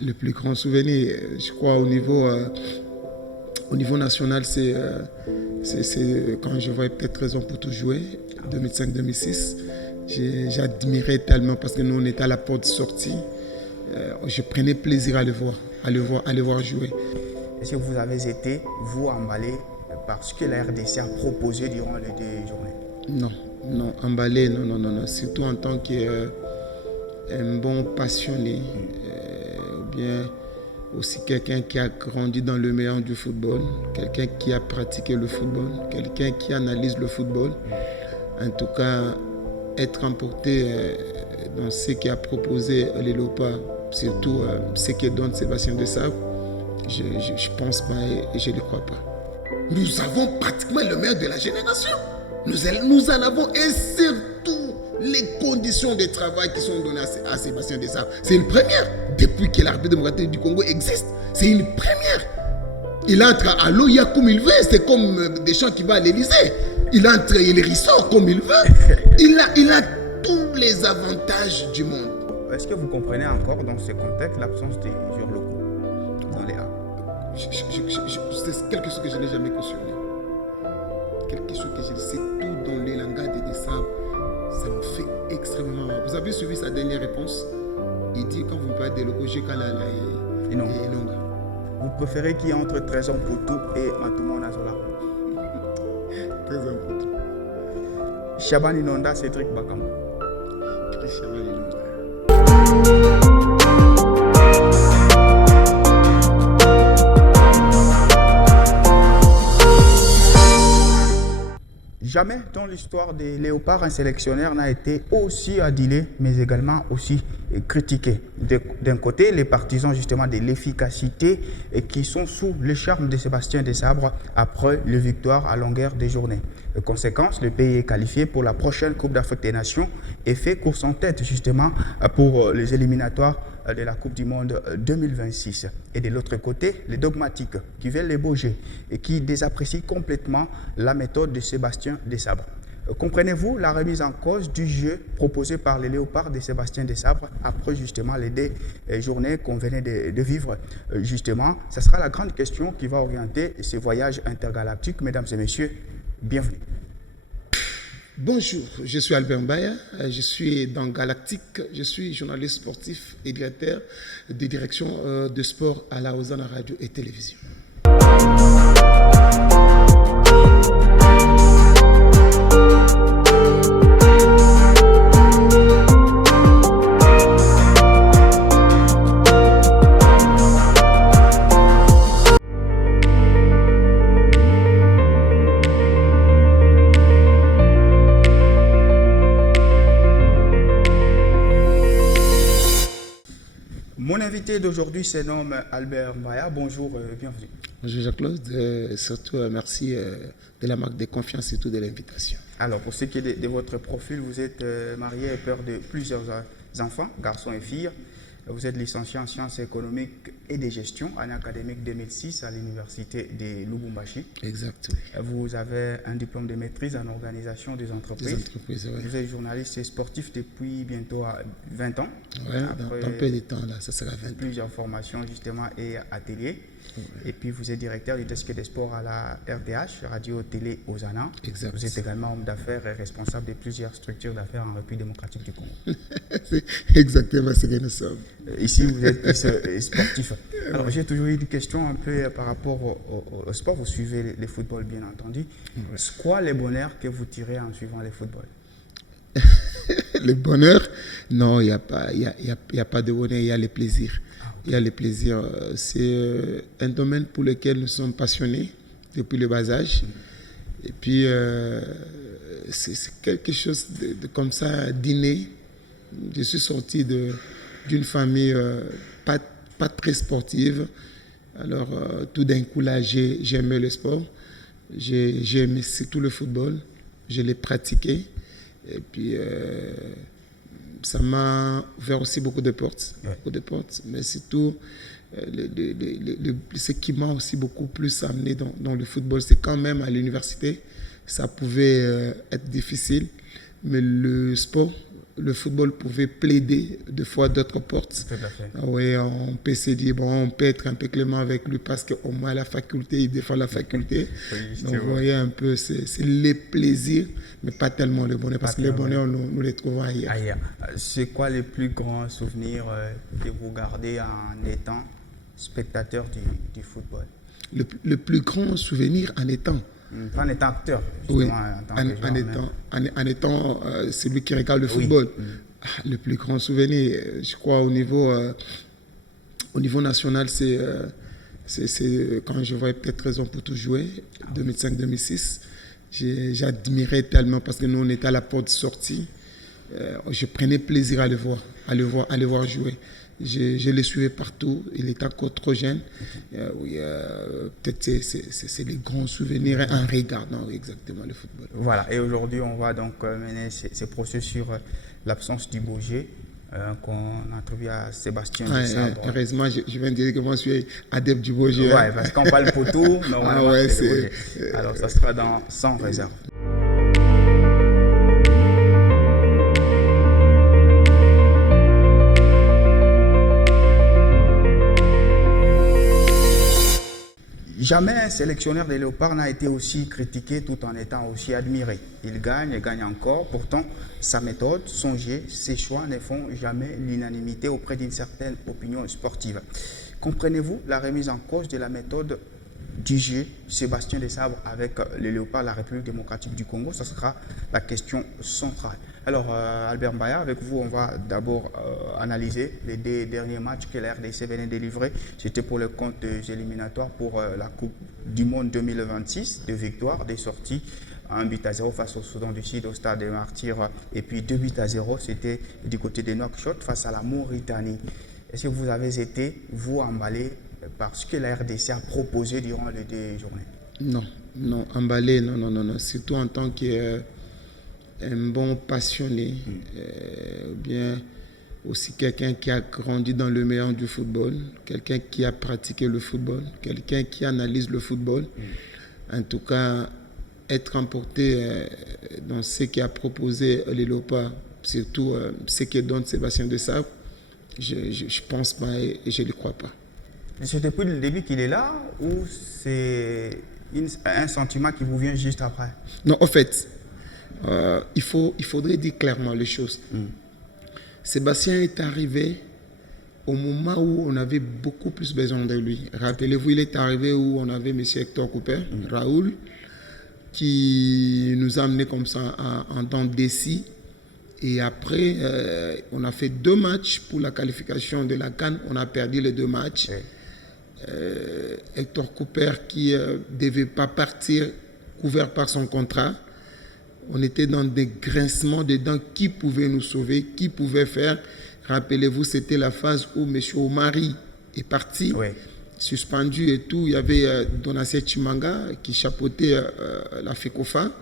Le plus grand souvenir, je crois, au niveau national, c'est quand je voyais peut-être Raison pour tout jouer, 2005-2006. J'ai admiré tellement parce que nous, on était à la porte de sortie. Je prenais plaisir à les voir jouer. Est-ce que vous avez été, vous, emballé par ce que la RDC a proposé durant les 2 journées? Non, emballé, non. Surtout en tant qu'un bon passionné, ou bien aussi quelqu'un qui a grandi dans le meilleur du football, quelqu'un qui a pratiqué le football, quelqu'un qui analyse le football. En tout cas, être emporté dans ce qu'a proposé les Léopards, surtout ce que donne Sébastien Desabre, je ne pense pas et je ne le crois pas. Nous avons pratiquement le meilleur de la génération. Nous en avons, et surtout les conditions de travail qui sont données à Sébastien Desabre. C'est une première. Depuis que l'arbitre démocratique du Congo existe, c'est une première. Il entre à l'OIA comme il veut. C'est comme Deschamps qui va à l'Élysée. Il entre et il ressort comme il veut. Il a tous les avantages du monde. Est-ce que vous comprenez encore dans ce contexte l'absence des joueurs locaux dans les A? C'est quelque chose que je n'ai jamais cautionné. Quelque chose que je sais tout dans les langages de Desabre. Ça me fait extrêmement mal. Vous avez suivi sa dernière réponse? Il dit quand vous parlez des locaux, j'ai Kalala et Nonga. Vous préférez qui entre Trésor Poutou et Matouma Nazola? Trésor Poutou. Shaban Inonda, Cédric Bakam. Shaban Inonda. Jamais dans l'histoire des Léopards, un sélectionneur n'a été aussi adulé, mais également aussi critiqué. D'un côté, les partisans justement de l'efficacité et qui sont sous le charme de Sébastien Desabre après les victoires à longueur des journées. Conséquence, le pays est qualifié pour la prochaine Coupe d'Afrique des Nations et fait course en tête justement pour les éliminatoires de la Coupe du Monde 2026. Et de l'autre côté, les dogmatiques qui veulent les beaux jeux et qui désapprécient complètement la méthode de Sébastien Desabre. Comprenez-vous la remise en cause du jeu proposé par les Léopards de Sébastien Desabre après justement les 2 journées qu'on venait de vivre? Justement, ce sera la grande question qui va orienter ce voyage intergalactique. Mesdames et messieurs, bienvenue. Bonjour, je suis Albert Mbaya, je suis dans Galactique, je suis journaliste sportif et directeur de direction de sport à la Hosanna Radio et Télévision. Mon invité d'aujourd'hui se nomme Albert Mbaya. Bonjour, bienvenue. Bonjour Jacques-Claude, surtout merci de la marque de confiance et tout de l'invitation. Alors, pour ce qui est de votre profil, vous êtes marié et père de plusieurs enfants, garçons et filles. Vous êtes licencié en sciences économiques et de gestion, année académique 2006 à l'université de Lubumbashi. Exact. Oui. Vous avez un diplôme de maîtrise en organisation des entreprises. Oui. Vous êtes journaliste et sportif depuis bientôt 20 ans. Oui, dans peu de temps, là, ça sera 20 ans. Plusieurs formations justement et ateliers. Oui. Et puis vous êtes directeur du desk des sports à la RDH, Radio Télé Hosanna. Exact. Vous êtes également homme d'affaires et responsable de plusieurs structures d'affaires en République démocratique du Congo. C'est exactement ce que nous sommes. Ici, vous êtes sportif. Alors, j'ai toujours eu des questions un peu par rapport au sport. Vous suivez le football, bien entendu. Oui. C'est quoi le bonheur que vous tirez en suivant le football? Le bonheur? Non, il n'y a pas de bonheur, il y a le plaisir. Il y a le plaisir. C'est un domaine pour lequel nous sommes passionnés depuis le bas âge. Et puis, c'est quelque chose de comme ça, d'inné. Je suis sorti d'une famille pas très sportive. Alors, tout d'un coup, là, j'ai aimé le sport. J'ai aimé surtout le football. Je l'ai pratiqué. Et puis, ça m'a ouvert aussi beaucoup de portes. Ouais. Beaucoup de portes. Mais surtout, ce qui m'a aussi beaucoup plus amené dans le football, c'est quand même à l'université, ça pouvait être difficile. Mais le sport le football pouvait plaider deux fois d'autres portes. Tout à fait. Oui, on peut se dire, bon, on peut être un peu clément avec lui parce qu'au moins la faculté, il défend la faculté. Oui, Donc, vous voyez un peu, c'est les plaisirs, mais pas tellement le bonheur, parce que le bonheur, nous les trouvons ailleurs. C'est quoi les plus grands souvenirs que vous gardez en étant spectateur du football? Le plus grand souvenir en étant... Pas en étant acteur, oui, en étant celui qui regarde le football. Le plus grand souvenir, je crois, au niveau national, c'est quand je voyais peut-être Raison pour tout jouer, 2005-2006. J'admirais tellement parce que nous, on était à la porte sortie. Je prenais plaisir à le voir jouer. Je le suivais partout. Il était encore trop jeune. Peut-être c'est les grands souvenirs en regardant exactement le football. Voilà. Et aujourd'hui, on va donc mener ces procès sur l'absence du Boger qu'on attribue à Sébastien Desabre. Heureusement, je viens de dire que moi, je suis adepte du Boger. Oui, parce qu'on parle pour tout, normalement, c'est le Boger. Alors, ça sera dans Sans réserve. Jamais un sélectionneur des Léopards n'a été aussi critiqué tout en étant aussi admiré. Il gagne et gagne encore. Pourtant, sa méthode, son jeu, ses choix ne font jamais l'unanimité auprès d'une certaine opinion sportive. Comprenez-vous la remise en cause de la méthode du jeu Sébastien Desabre avec les Léopards, la République démocratique du Congo? Ce sera la question centrale. Alors, Albert Mbaya, avec vous, on va d'abord analyser les deux derniers matchs que la RDC venait de livrer. C'était pour le compte des éliminatoires pour la Coupe du Monde 2026, des victoires, des sorties. 1-0 face au Soudan du Sud au Stade des Martyrs et puis 2-0, c'était du côté de Nouakchott face à la Mauritanie. Est-ce que vous avez été, vous, emballé par ce que la RDC a proposé durant les 2 journées? Non, emballé, non. Surtout en tant qu'un bon passionné, ou bien aussi quelqu'un qui a grandi dans le meilleur du football, quelqu'un qui a pratiqué le football, quelqu'un qui analyse le football. En tout cas, être emporté dans ce qu'a proposé les Léopards, surtout ce que donne Sébastien Desabre, je ne pense pas et je ne le crois pas. C'est depuis le début qu'il est là ou c'est un sentiment qui vous vient juste après? Non, en fait, il faudrait dire clairement les choses. Sébastien est arrivé au moment où on avait beaucoup plus besoin de lui. Rappelez-vous, il est arrivé où on avait M. Hector Cooper, Raoul, qui nous a amenés comme ça en dents de scie. Et après, on a fait 2 matchs pour la qualification de la CAN. On a perdu les 2 matchs. Hector Cooper qui ne devait pas partir, couvert par son contrat. On était dans des grincements de dents. Qui pouvait nous sauver? Qui pouvait faire? Rappelez-vous, c'était la phase où M. Omari est parti, suspendu et tout. Il y avait Donatien Chimanga qui chapeautait la FECOFA.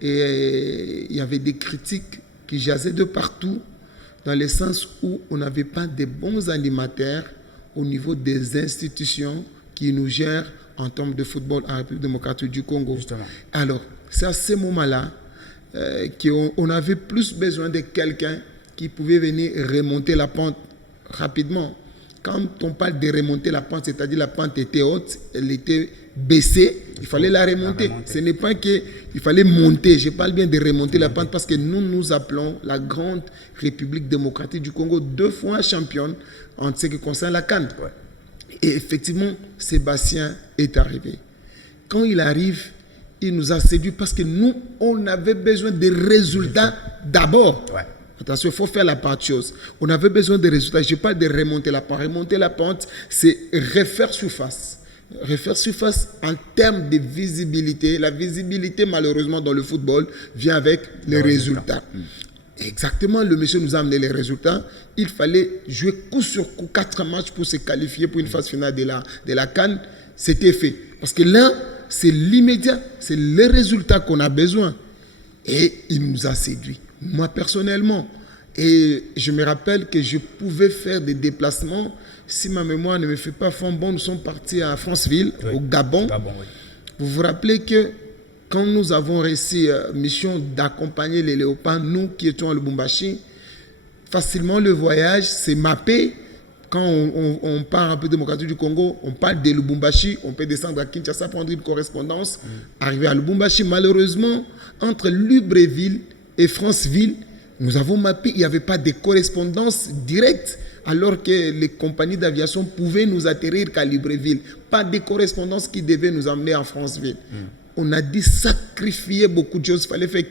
Et il y avait des critiques qui jasaient de partout, dans le sens où on n'avait pas de bons animateurs au niveau des institutions qui nous gèrent en termes de football en République démocratique du Congo. Justement. Alors, c'est à ce moment-là qu'on avait plus besoin de quelqu'un qui pouvait venir remonter la pente rapidement. Quand on parle de remonter la pente, c'est-à-dire la pente était haute, elle était baissée, il fallait la remonter. Ce n'est pas qu'il fallait monter, je parle bien de remonter la pente parce que nous appelons la grande République démocratique du Congo 2 fois championne en ce qui concerne la CAN. Et effectivement, Sébastien est arrivé. Quand il arrive, il nous a séduit parce que nous, on avait besoin de résultats d'abord. Attention, il faut faire la part de choses. On avait besoin de résultats. Je parle de remonter la pente. Remonter la pente, c'est refaire surface. Refaire surface en termes de visibilité. La visibilité, malheureusement, dans le football, vient avec les résultats. Exactement, le monsieur nous a amené les résultats. Il fallait jouer coup sur coup 4 matchs pour se qualifier pour une phase finale de la CAN. C'était fait. Parce que là, c'est l'immédiat, c'est les résultats qu'on a besoin. Et il nous a séduits. Moi, personnellement. Et je me rappelle que je pouvais faire des déplacements. Si ma mémoire ne me fait pas fond bon, nous sommes partis à Franceville, au Gabon. Vous vous rappelez que quand nous avons réussi mission d'accompagner les Léopards, nous qui étions à Lubumbashi, facilement le voyage, c'est mappé. Quand on part un peu de démocratique du Congo, on parle de Lubumbashi, on peut descendre à Kinshasa, prendre une correspondance, arriver à Lubumbashi. Malheureusement, entre Libreville et Franceville, nous avons mappé, il n'y avait pas de correspondance directe, alors que les compagnies d'aviation pouvaient nous atterrir qu'à Libreville. Pas de correspondance qui devait nous emmener à Franceville. On a dû sacrifier beaucoup de choses. Il fallait faire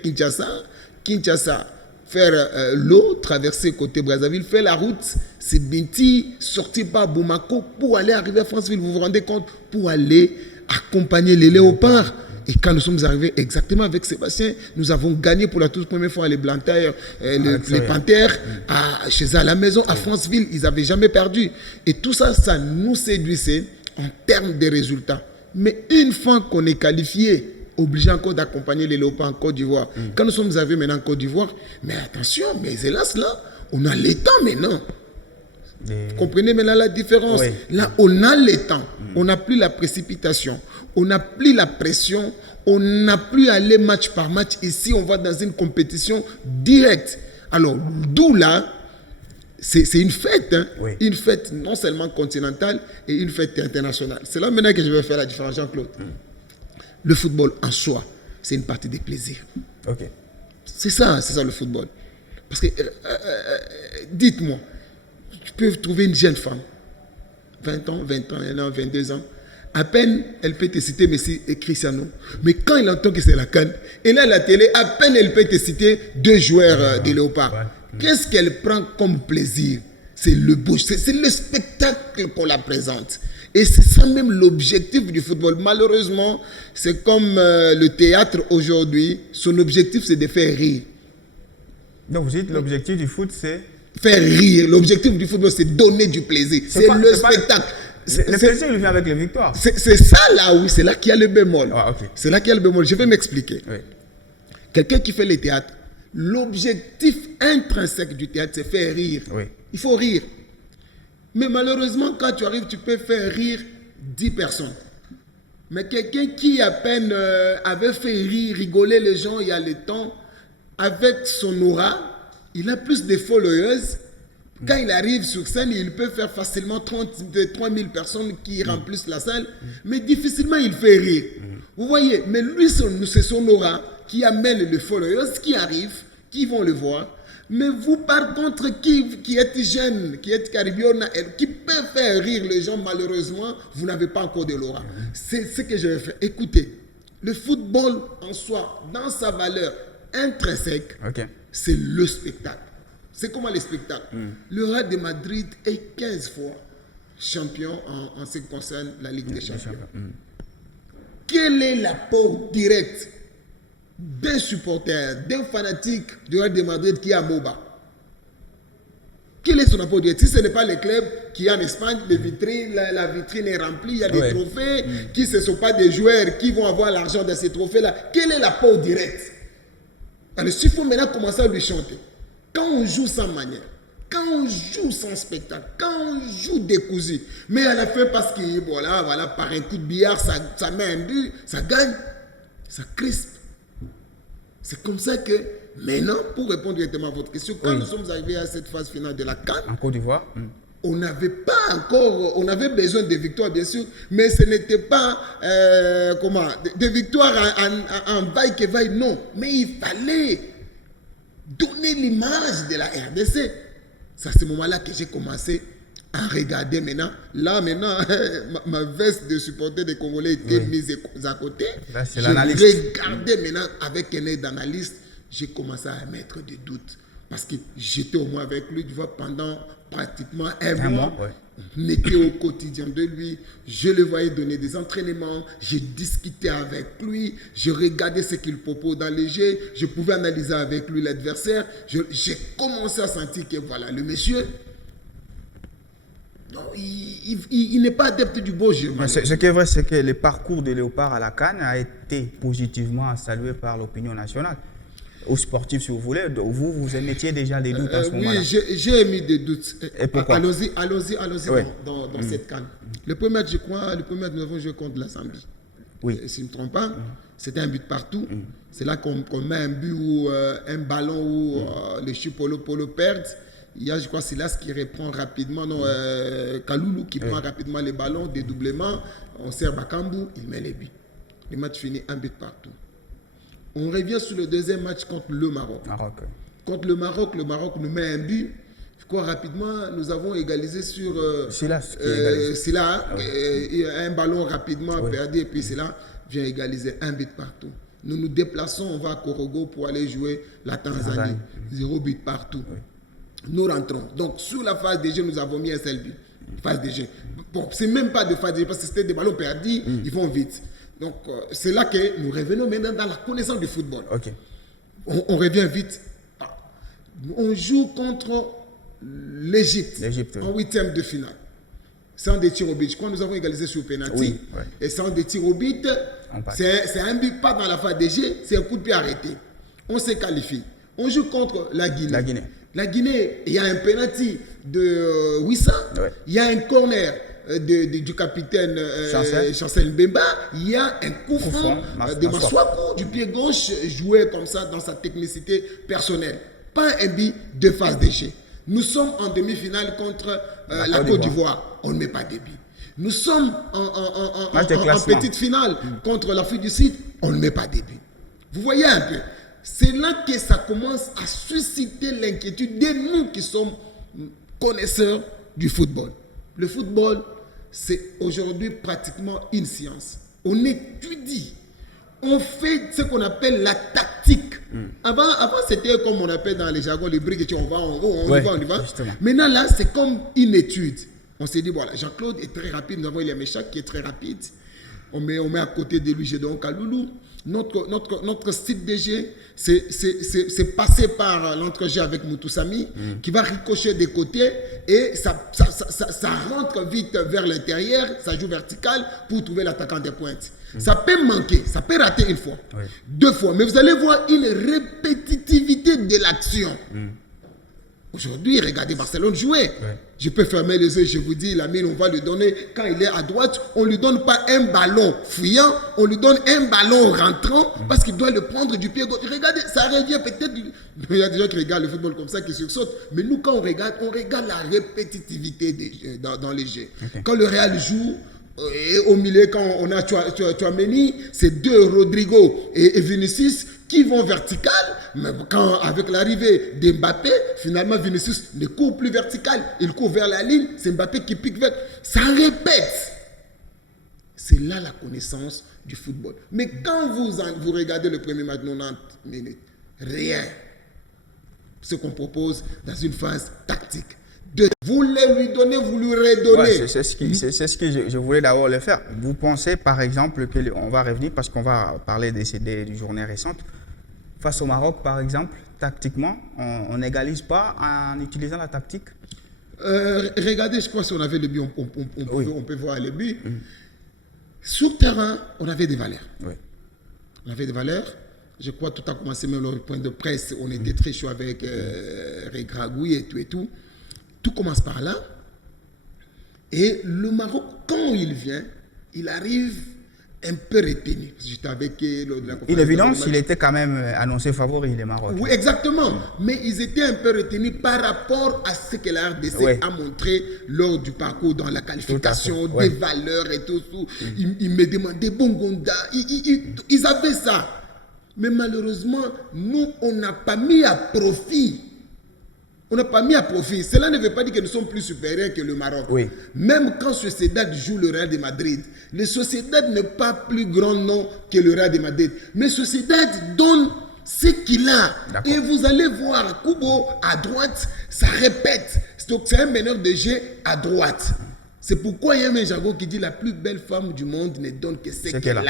Kinshasa, faire l'eau, traverser côté Brazzaville, faire la route, c'est Binti, sortir par Bamako pour aller arriver à Franceville. Vous vous rendez compte? Pour aller accompagner les léopards. Et quand nous sommes arrivés exactement avec Sébastien, nous avons gagné pour la toute première fois les Blantyres, les Panthères, chez eux à la maison, à Franceville. Ils n'avaient jamais perdu. Et tout ça, ça nous séduisait en termes de résultats. Mais une fois qu'on est qualifié, obligé encore d'accompagner les léopards en Côte d'Ivoire. Quand nous sommes arrivés maintenant en Côte d'Ivoire, mais attention, mais hélas là, on a les temps maintenant. Vous comprenez maintenant la différence? Là, on a les temps. On n'a plus la précipitation. On n'a plus la pression. On n'a plus à aller match par match. Ici, on va dans une compétition directe. Alors, d'où là, c'est une fête. Hein? Une fête non seulement continentale et une fête internationale. C'est là maintenant que je vais faire la différence, Jean-Claude. Le football en soi, c'est une partie des plaisirs. C'est ça le football. Parce que, dites-moi, tu peux trouver une jeune femme, 20 ans, 21 ans, 22 ans, à peine elle peut te citer Messi et Cristiano, mais quand elle entend que c'est la CAN, et là, à la télé, à peine elle peut te citer 2 joueurs des Léopards. Qu'est-ce qu'elle prend comme plaisir? C'est le bouche, c'est le spectacle qu'on la présente. Et c'est ça même l'objectif du football. Malheureusement, c'est comme le théâtre aujourd'hui. Son objectif, c'est de faire rire. Donc vous dites l'objectif du foot, c'est faire rire. L'objectif du football, c'est donner du plaisir. C'est le spectacle. Le plaisir, il vient avec les victoires. C'est ça là, oui. C'est là qu'il y a le bémol. C'est là qu'il y a le bémol. Je vais m'expliquer. Quelqu'un qui fait le théâtre, l'objectif intrinsèque du théâtre, c'est faire rire. Il faut rire. Mais malheureusement, quand tu arrives, tu peux faire rire 10 personnes. Mais quelqu'un qui à peine avait fait rire, rigoler les gens il y a le temps, avec son aura, il a plus de followers. Quand il arrive sur scène, il peut faire facilement 3000 personnes qui remplissent la salle, mais difficilement il fait rire. Vous voyez, mais lui, c'est son aura qui amène les followers qui arrivent, qui vont le voir. Mais vous, par contre, qui êtes jeune, qui êtes caribéen, qui peut faire rire les gens, malheureusement, vous n'avez pas encore de l'aura. C'est ce que je vais faire. Écoutez, le football en soi, dans sa valeur intrinsèque, c'est le spectacle. C'est comment le spectacle. Le Real de Madrid est 15 fois champion en ce qui concerne la Ligue des Champions. Quel est l'apport direct d'un supporter, d'un fanatique du Real de Madrid qui est à Moba? Quel est son apport direct? Si ce n'est pas le club qui est en Espagne, les vitrines, la vitrine est remplie, il y a des trophées, qui ne sont pas des joueurs qui vont avoir l'argent de ces trophées-là. Quel est l'apport direct? Alors, il faut maintenant commencer à lui chanter. Quand on joue sans manière, quand on joue sans spectacle, quand on joue décousu, mais à la fin, parce que voilà, par un coup de billard, ça met un but, ça gagne, ça crispe. C'est comme ça que, maintenant, pour répondre directement à votre question, quand nous sommes arrivés à cette phase finale de la CAN, en Côte d'Ivoire, on n'avait pas encore, on avait besoin de victoires, bien sûr, mais ce n'était pas, des victoires en vaille que vaille, non. Mais il fallait donner l'image de la RDC. C'est à ce moment-là que j'ai commencé à regarder maintenant. Là, maintenant, ma veste de supporter des Congolais était mise à côté. Là, c'est je regardais maintenant avec un œil d'analyste. J'ai commencé à mettre des doutes. Parce que j'étais au moins avec lui, tu vois, pendant pratiquement un mois. On était au quotidien de lui. Je le voyais donner des entraînements. Je discutais avec lui. Je regardais ce qu'il propose dans les jeux. Je pouvais analyser avec lui l'adversaire. J'ai commencé à sentir que voilà, le monsieur, non, il n'est pas adepte du beau jeu. Ce qui est vrai, c'est que le parcours de Léopard à la CAN a été positivement salué par l'opinion nationale. Aux sportifs, si vous voulez, vous émettiez déjà des doutes à ce moment-là. Oui, j'ai émis des doutes. Et pourquoi? Allons-y dans cette CAN. Le premier match, je crois, nous avons joué contre la Zambie. Si je ne me trompe pas, c'était un but partout. C'est là qu'on met un but ou un ballon où les Chupolo perdent. Il y a, je crois, Silas qui reprend rapidement, non, Kaloulou qui prend rapidement les ballons, dédoublement, on sert Bakambu, il met les buts. Le match finit 1 but partout. On revient sur le deuxième match contre le Maroc. Contre le Maroc nous met un but. Je crois rapidement, nous avons égalisé sur Silas. Un ballon rapidement perdu et puis Silas vient égaliser 1 but partout. Nous nous déplaçons, on va à Korogo pour aller jouer la Tanzanie. 0 but partout. Nous rentrons. Donc sur la phase des jeux, nous avons mis un seul but. Phase des jeux. Bon, c'est même pas de phase des jeux parce que c'était des ballons perdus, ils vont vite. Donc c'est là que nous revenons maintenant dans la connaissance du football. On revient vite. On joue contre l'Égypte en 8e de finale. Sans des tirs au but. Je crois que nous avons égalisé sur penalty. Et sans des tirs au but, c'est un but pas dans la phase des jeux, c'est un coup de pied arrêté. On se qualifie. On joue contre la Guinée. La Guinée, il y a un penalty de Wissa, il y a un corner du capitaine Chancel Mbemba, il y a un coup franc de Maswaku du pied gauche joué comme ça dans sa technicité personnelle. Pas un but de phase des jeux. Nous sommes en demi-finale contre la Côte d'Ivoire. On ne met pas de but. Nous sommes en petite finale contre l'Afrique du Sud. On ne met pas de but. Vous voyez un peu. C'est là que ça commence à susciter l'inquiétude de nous qui sommes connaisseurs du football. Le football, c'est aujourd'hui pratiquement une science. On étudie. On fait ce qu'on appelle la tactique. Avant, c'était comme on appelle dans les jargons, les briques, on va en haut, on y va. Justement. Maintenant, là, c'est comme une étude. On s'est dit, voilà, Jean-Claude est très rapide. Nous avons Elia Méchac qui est très rapide. On met à côté de lui Gédéon Kaloulou. Notre style de jeu, c'est passé par l'entrejeu avec Moutoussamy qui va ricocher des côtés et ça rentre vite vers l'intérieur, ça joue vertical pour trouver l'attaquant des pointes. Ça peut manquer, ça peut rater une fois, 2 fois, mais vous allez voir une répétitivité de l'action. Aujourd'hui, regardez Barcelone jouer. Je peux fermer les yeux, je vous dis, Lamine, on va lui donner, quand il est à droite, on ne lui donne pas un ballon fuyant, on lui donne un ballon rentrant parce qu'il doit le prendre du pied gauche. Regardez, ça revient peut-être, il y a des gens qui regardent le football comme ça, qui sursautent, mais nous, quand on regarde la répétitivité des jeux, dans les jeux. Quand le Real joue, et au milieu, quand on a Tchouaméni, c'est 2 Rodrigo et Vinicius qui vont vertical, mais quand avec l'arrivée d'Mbappé, finalement Vinicius ne court plus vertical, il court vers la ligne, c'est Mbappé qui pique vers. Ça répète. C'est là la connaissance du football. Mais quand vous regardez le premier match 90 minutes, rien. Ce qu'on propose dans une phase tactique. Vous les lui donnez, vous lui redonnez. C'est ce que je voulais d'abord le faire. Vous pensez par exemple qu'on va revenir, parce qu'on va parler des journées récentes, face au Maroc par exemple, tactiquement, on n'égalise pas en utilisant la tactique? Regardez, je crois que si on avait le but, on peut voir le but. Sur le terrain, on avait des valeurs. On avait des valeurs. Je crois que tout a commencé même au point de presse. On était très chaud avec Regragoui et tout. Tout commence par là. Et le Maroc, quand il vient, il arrive un peu retenu. J'étais avec une évidence, il était quand même annoncé favori, les Marocains. Oui, exactement. Mais ils étaient un peu retenus par rapport à ce que la RDC a montré lors du parcours dans la qualification, des valeurs et tout. Ils me demandaient Bongonda. Ils avaient ça. Mais malheureusement, nous, on n'a pas mis à profit. On n'a pas mis à profit. Cela ne veut pas dire que nous sommes plus supérieurs que le Maroc. Même quand Sociedad joue le Real de Madrid, le Sociedad n'est pas plus grand nom que le Real de Madrid. Mais Sociedad donne ce qu'il a. Et vous allez voir, Kubo à droite, ça répète. Donc c'est un meneur de jeu à droite. C'est pourquoi il y a un jargon qui dit la plus belle femme du monde ne donne que ce qu'elle a.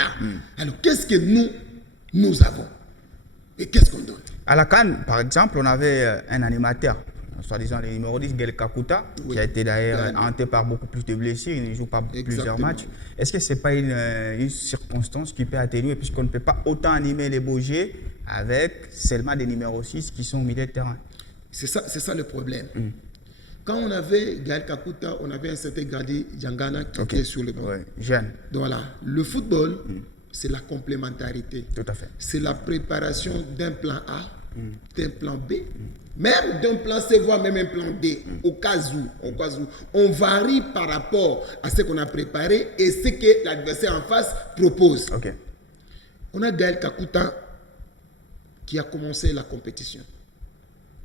Alors qu'est-ce que nous avons? Et qu'est-ce qu'on donne? À la CAN, par exemple, on avait un animateur, soi-disant le numéro 10, Gaël Kakuta, qui a été d'ailleurs hanté par beaucoup plus de blessures, il ne joue pas plusieurs matchs. Est-ce que ce n'est pas une circonstance qui peut atténuer, puisqu'on ne peut pas autant animer les beaux jeux avec seulement des numéros 6 qui sont au milieu de terrain? C'est ça le problème. Quand on avait Gaël Kakuta, on avait un certain Grady Djangana qui était sur le banc. Jeune. Donc voilà, le football, c'est la complémentarité. Tout à fait. C'est la préparation d'un plan A d'un plan B, même d'un plan C, voire même un plan D, au cas où, on varie par rapport à ce qu'on a préparé et ce que l'adversaire en face propose. Ok. On a Gaël Kakuta qui a commencé la compétition.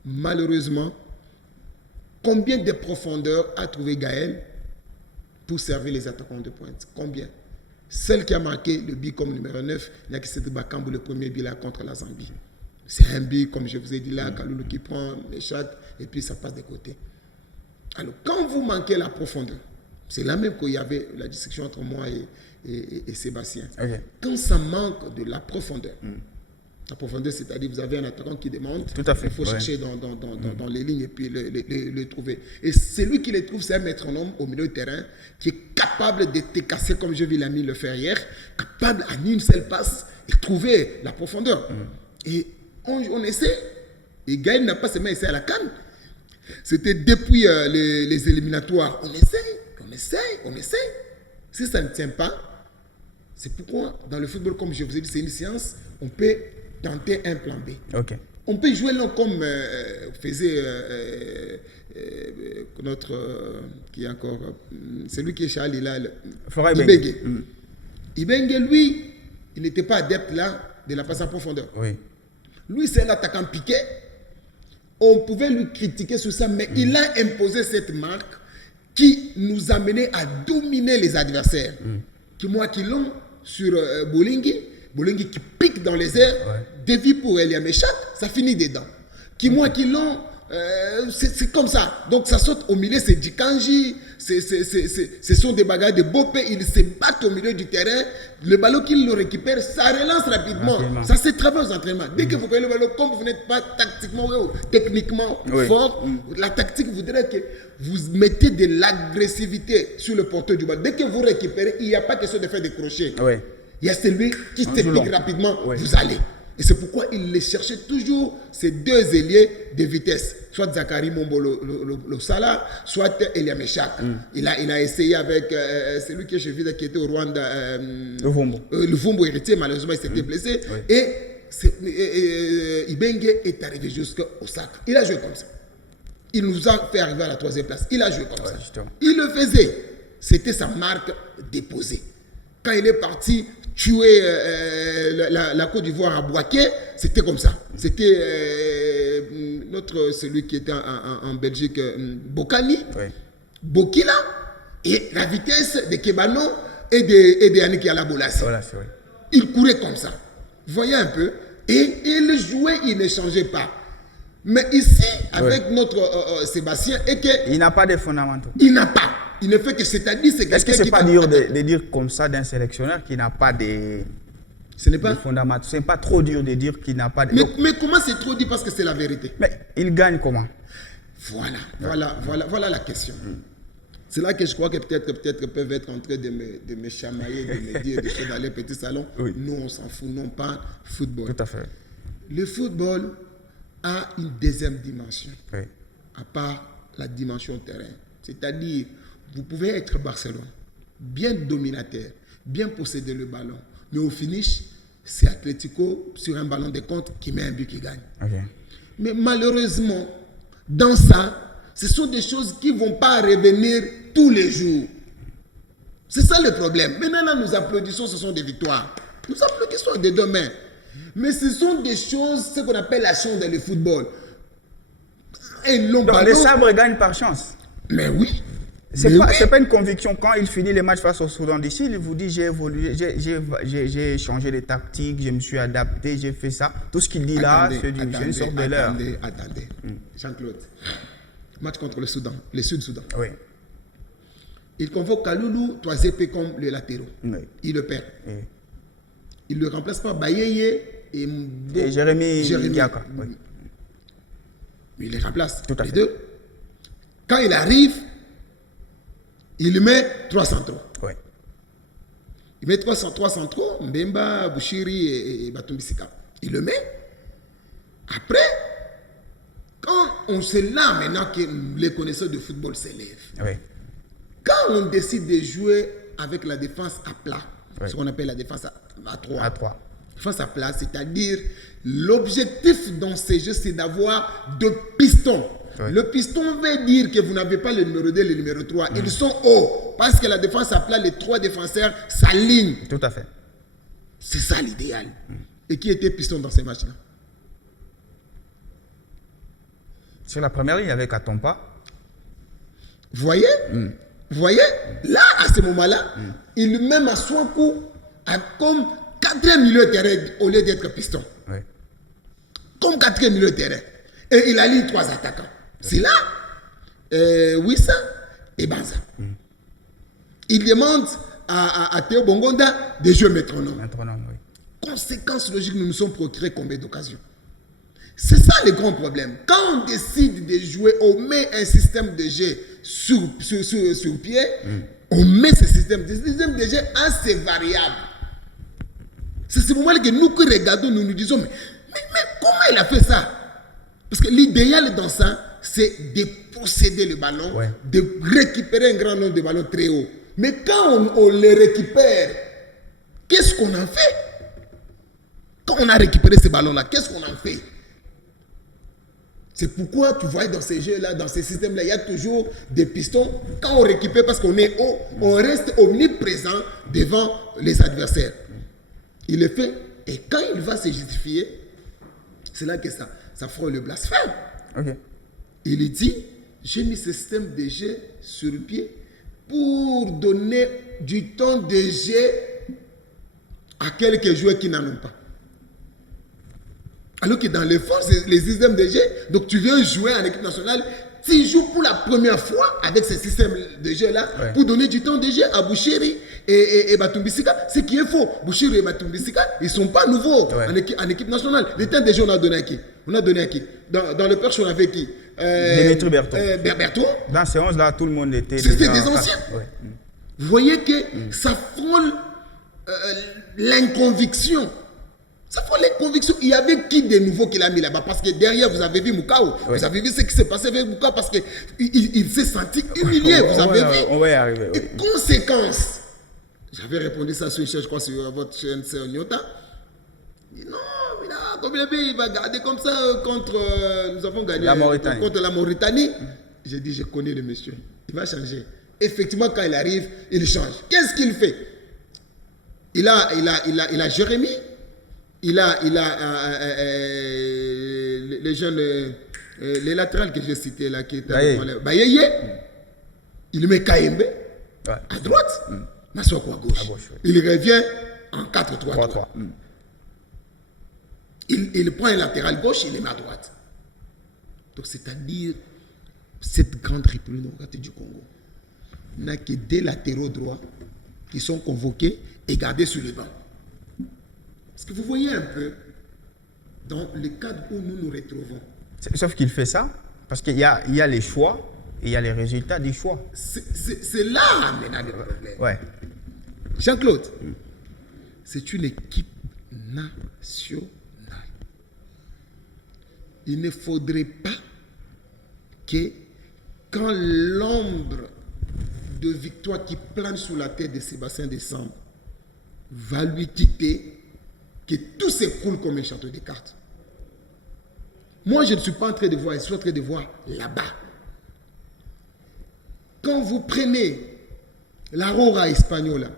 Malheureusement, combien de profondeur a trouvé Gaël pour servir les attaquants de pointe? Combien? Celle qui a marqué le but comme numéro 9, il n'y a que cette Bakambu, le premier but là contre la Zambie. C'est un but, comme je vous ai dit là, Kaloulou qui prend l'échappe et puis ça passe de côté. Alors, quand vous manquez la profondeur, c'est là même qu'il y avait la discussion entre moi et Sébastien. Okay. Quand ça manque de la profondeur, la profondeur, c'est-à-dire vous avez un attaquant qui demande, tout à fait. Il faut chercher dans les lignes et puis le trouver. Et celui qui le trouve, c'est un métronome au milieu du terrain qui est capable de te casser, comme je vis l'ami le faire hier, capable en une seule passe de trouver la profondeur. Et on essaie. Et Gaël n'a pas seulement essayé à la CAN. C'était depuis les éliminatoires. On essaie. Si ça ne tient pas, c'est pourquoi dans le football, comme je vous ai dit, c'est une science, on peut tenter un plan B. Okay. On peut jouer là comme faisait notre qui est encore celui qui est Charles là, Ibengue. Ibengue, lui, il n'était pas adepte là de la passe en profondeur. Oui. Lui, c'est un attaquant piqué. On pouvait lui critiquer sur ça, mais il a imposé cette marque qui nous a mené à dominer les adversaires. Que moi qui l'ont sur Bolingui qui pique dans les airs, dévie pour Elia Meshak, ça finit dedans. Qui moi qui l'ont, c'est comme ça. Donc ça saute au milieu, c'est Djikanji, ce sont des bagarres de Bopé, ils se battent au milieu du terrain. Le ballon qu'ils le récupèrent, ça relance rapidement. Ça se travaille aux entraînements. Dès que vous prenez le ballon, comme vous n'êtes pas tactiquement ou techniquement fort, la tactique voudrait que vous mettez de l'agressivité sur le porteur du ballon. Dès que vous récupérez, il n'y a pas question de faire des crochets. Il y a celui qui se pique rapidement, vous allez. Et c'est pourquoi il les cherchait toujours ces deux ailiers de vitesse. Soit Zakari Mombo le Salah, soit Elia Meshak. Il a essayé avec celui que je vis qui était au Rwanda. Le Vumbo héritier, malheureusement, il s'était blessé. Et Ibengue est arrivé jusqu'au Osaka. Il a joué comme ça. Il nous a fait arriver à la 3e place. Il a joué comme ça. Justement. Il le faisait. C'était sa marque déposée. Quand il est parti tuer la Côte d'Ivoire à Bouaké, c'était comme ça. C'était celui qui était en Belgique, Bokani, Bokila, et la vitesse de Kebano et de Yannick Yalabolassi. Il courait comme ça. Vous voyez un peu. Et il jouait, il ne changeait pas. Mais ici, avec notre Sébastien, il n'a pas de fondamentaux. Il n'a pas. Il ne fait que c'est-à-dire c'est est-ce que c'est pas dur de dire comme ça d'un sélectionneur qui n'a pas de fondamentaux? C'est pas trop dur de dire qu'il n'a pas de... Mais comment c'est trop dur parce que c'est la vérité? Mais il gagne comment? Voilà la question. C'est là que je crois que peut-être peuvent être en train de me chamailler, de me dire de faire dans les petits salons. Nous, on s'en fout, non pas football. Tout à fait. Le football a une deuxième dimension, à part la dimension terrain. C'est-à-dire, vous pouvez être Barcelone, bien dominateur, bien posséder le ballon, mais au finish, c'est Atlético sur un ballon de compte qui met un but qui gagne. Mais malheureusement, dans ça, ce sont des choses qui ne vont pas revenir tous les jours. C'est ça le problème. Maintenant, là, nous applaudissons, ce sont des victoires. Nous applaudissons des demain. Mais ce sont des choses, ce qu'on appelle la chance dans le football. Donc, les sabres gagnent par chance. Mais oui. C'est pas une conviction. Quand il finit les matchs face au Soudan d'ici, il vous dit j'ai évolué, j'ai changé les tactiques, je me suis adapté, j'ai fait ça. Tout ce qu'il dit là, c'est une sorte de leurre. Attendez. Jean-Claude. Match contre le Soudan, le Sud-Soudan. Il convoque Kaloulou, Toazépé comme les latéraux. Il le perd. Il le remplace par Bayeye et Jérémy Diaka. Il les remplace. Tout à les fait. deux. Quand il arrive, il lui met 3 centraux. Il met 3 centraux, Mbemba, Bouchiri et Batumbisika. Il le met. Après, quand on se là maintenant que les connaisseurs de football s'élèvent, quand on décide de jouer avec la défense à plat, ce qu'on appelle la défense à 3, défense à plat, c'est-à-dire l'objectif dans ces jeux, c'est d'avoir 2 pistons. Ouais. Le piston veut dire que vous n'avez pas le numéro 2 et le numéro 3. Ils sont hauts. Parce que la défense à plat, les 3 défenseurs s'alignent. Tout à fait. C'est ça l'idéal. Et qui était piston dans ces matchs-là? Sur la première ligne, avec Atompa. Vous voyez? Vous voyez? Là, à ce moment-là, il met Masuaku comme 4e milieu de terrain au lieu d'être piston. Ouais. Comme 4e milieu de terrain. Et il aligne 3 attaquants. C'est là, Wissa et Banza. Il demande à Théo Bongonda de jouer métronome. Oui. Conséquence logique, nous nous sommes procurés combien d'occasions? C'est ça le grand problème. Quand on décide de jouer, on met un système de jeu sur pied, on met ce système. Le système de jeu a ses variables. C'est ce moment-là que nous qui regardons, nous nous disons, mais comment il a fait ça? Parce que l'idéal dans ça, c'est de posséder le ballon, de récupérer un grand nombre de ballons très haut. Mais quand on les récupère, qu'est-ce qu'on en fait? Quand on a récupéré ces ballons-là, qu'est-ce qu'on en fait? C'est pourquoi tu vois dans ces jeux-là, dans ces systèmes-là, il y a toujours des pistons. Quand on récupère parce qu'on est haut, on reste omniprésent devant les adversaires. Il le fait. Et quand il va se justifier, c'est là que ça frôle le blasphème. Okay. Il dit, j'ai mis ce système de jeu sur le pied pour donner du temps de jeu à quelques joueurs qui n'en ont pas. Alors que dans les forces, les systèmes de jeu, donc tu viens jouer en équipe nationale, tu joues pour la première fois avec ce système de jeu-là pour donner du temps de jeu à Bouchiri et Batumbisika. Ce qui est faux. Bouchiri et Batumbisika, ils ne sont pas nouveaux en équipe nationale. Le temps de jeu, on a donné à qui? Dans le perche, on avait qui? Dimitri Berthaud. Berthaud. Dans ces 11-là, tout le monde était. C'était des anciens. Vous voyez que ça frôle l'inconviction. Ça frôle l'inconviction. Il y avait qui de nouveau qu'il a mis là-bas? Parce que derrière, vous avez vu Moukao. Vous avez vu ce qui s'est passé avec Moukao parce qu'il s'est senti humilié. Vous avez vu. On va y arriver. Et conséquence. J'avais répondu ça sur une chaîne, je crois, sur votre chaîne, c'est Nyota. Non, il va garder comme ça contre. Nous avons gagné contre la Mauritanie. J'ai dit, je connais le monsieur. Il va changer. Effectivement, quand il arrive, il change. Qu'est-ce qu'il fait? Il a Jérémy. Il a les jeunes, les latérales que j'ai cités là, qui étaient Bayeye. Il met Kaembe à droite, Masuaku à gauche. Il revient en 4-3-3. Il prend un latéral gauche, il les met à droite. Donc, c'est-à-dire, cette grande République démocratique du Congo n'a que des latéraux droits qui sont convoqués et gardés sur le banc. Parce que vous voyez un peu, dans le cadre où nous nous retrouvons. Sauf qu'il fait ça, parce qu'il y a les choix et il y a les résultats des choix. C'est là maintenant le problème. Ouais. Jean-Claude, c'est une équipe nationale. Il ne faudrait pas que, quand l'ombre de victoire qui plane sous la tête de Sébastien Desambre va lui quitter, que tout s'écroule comme un château de cartes. Moi, je ne suis pas en train de voir, je suis en train de voir là-bas. Quand vous prenez la Roja Espagnola,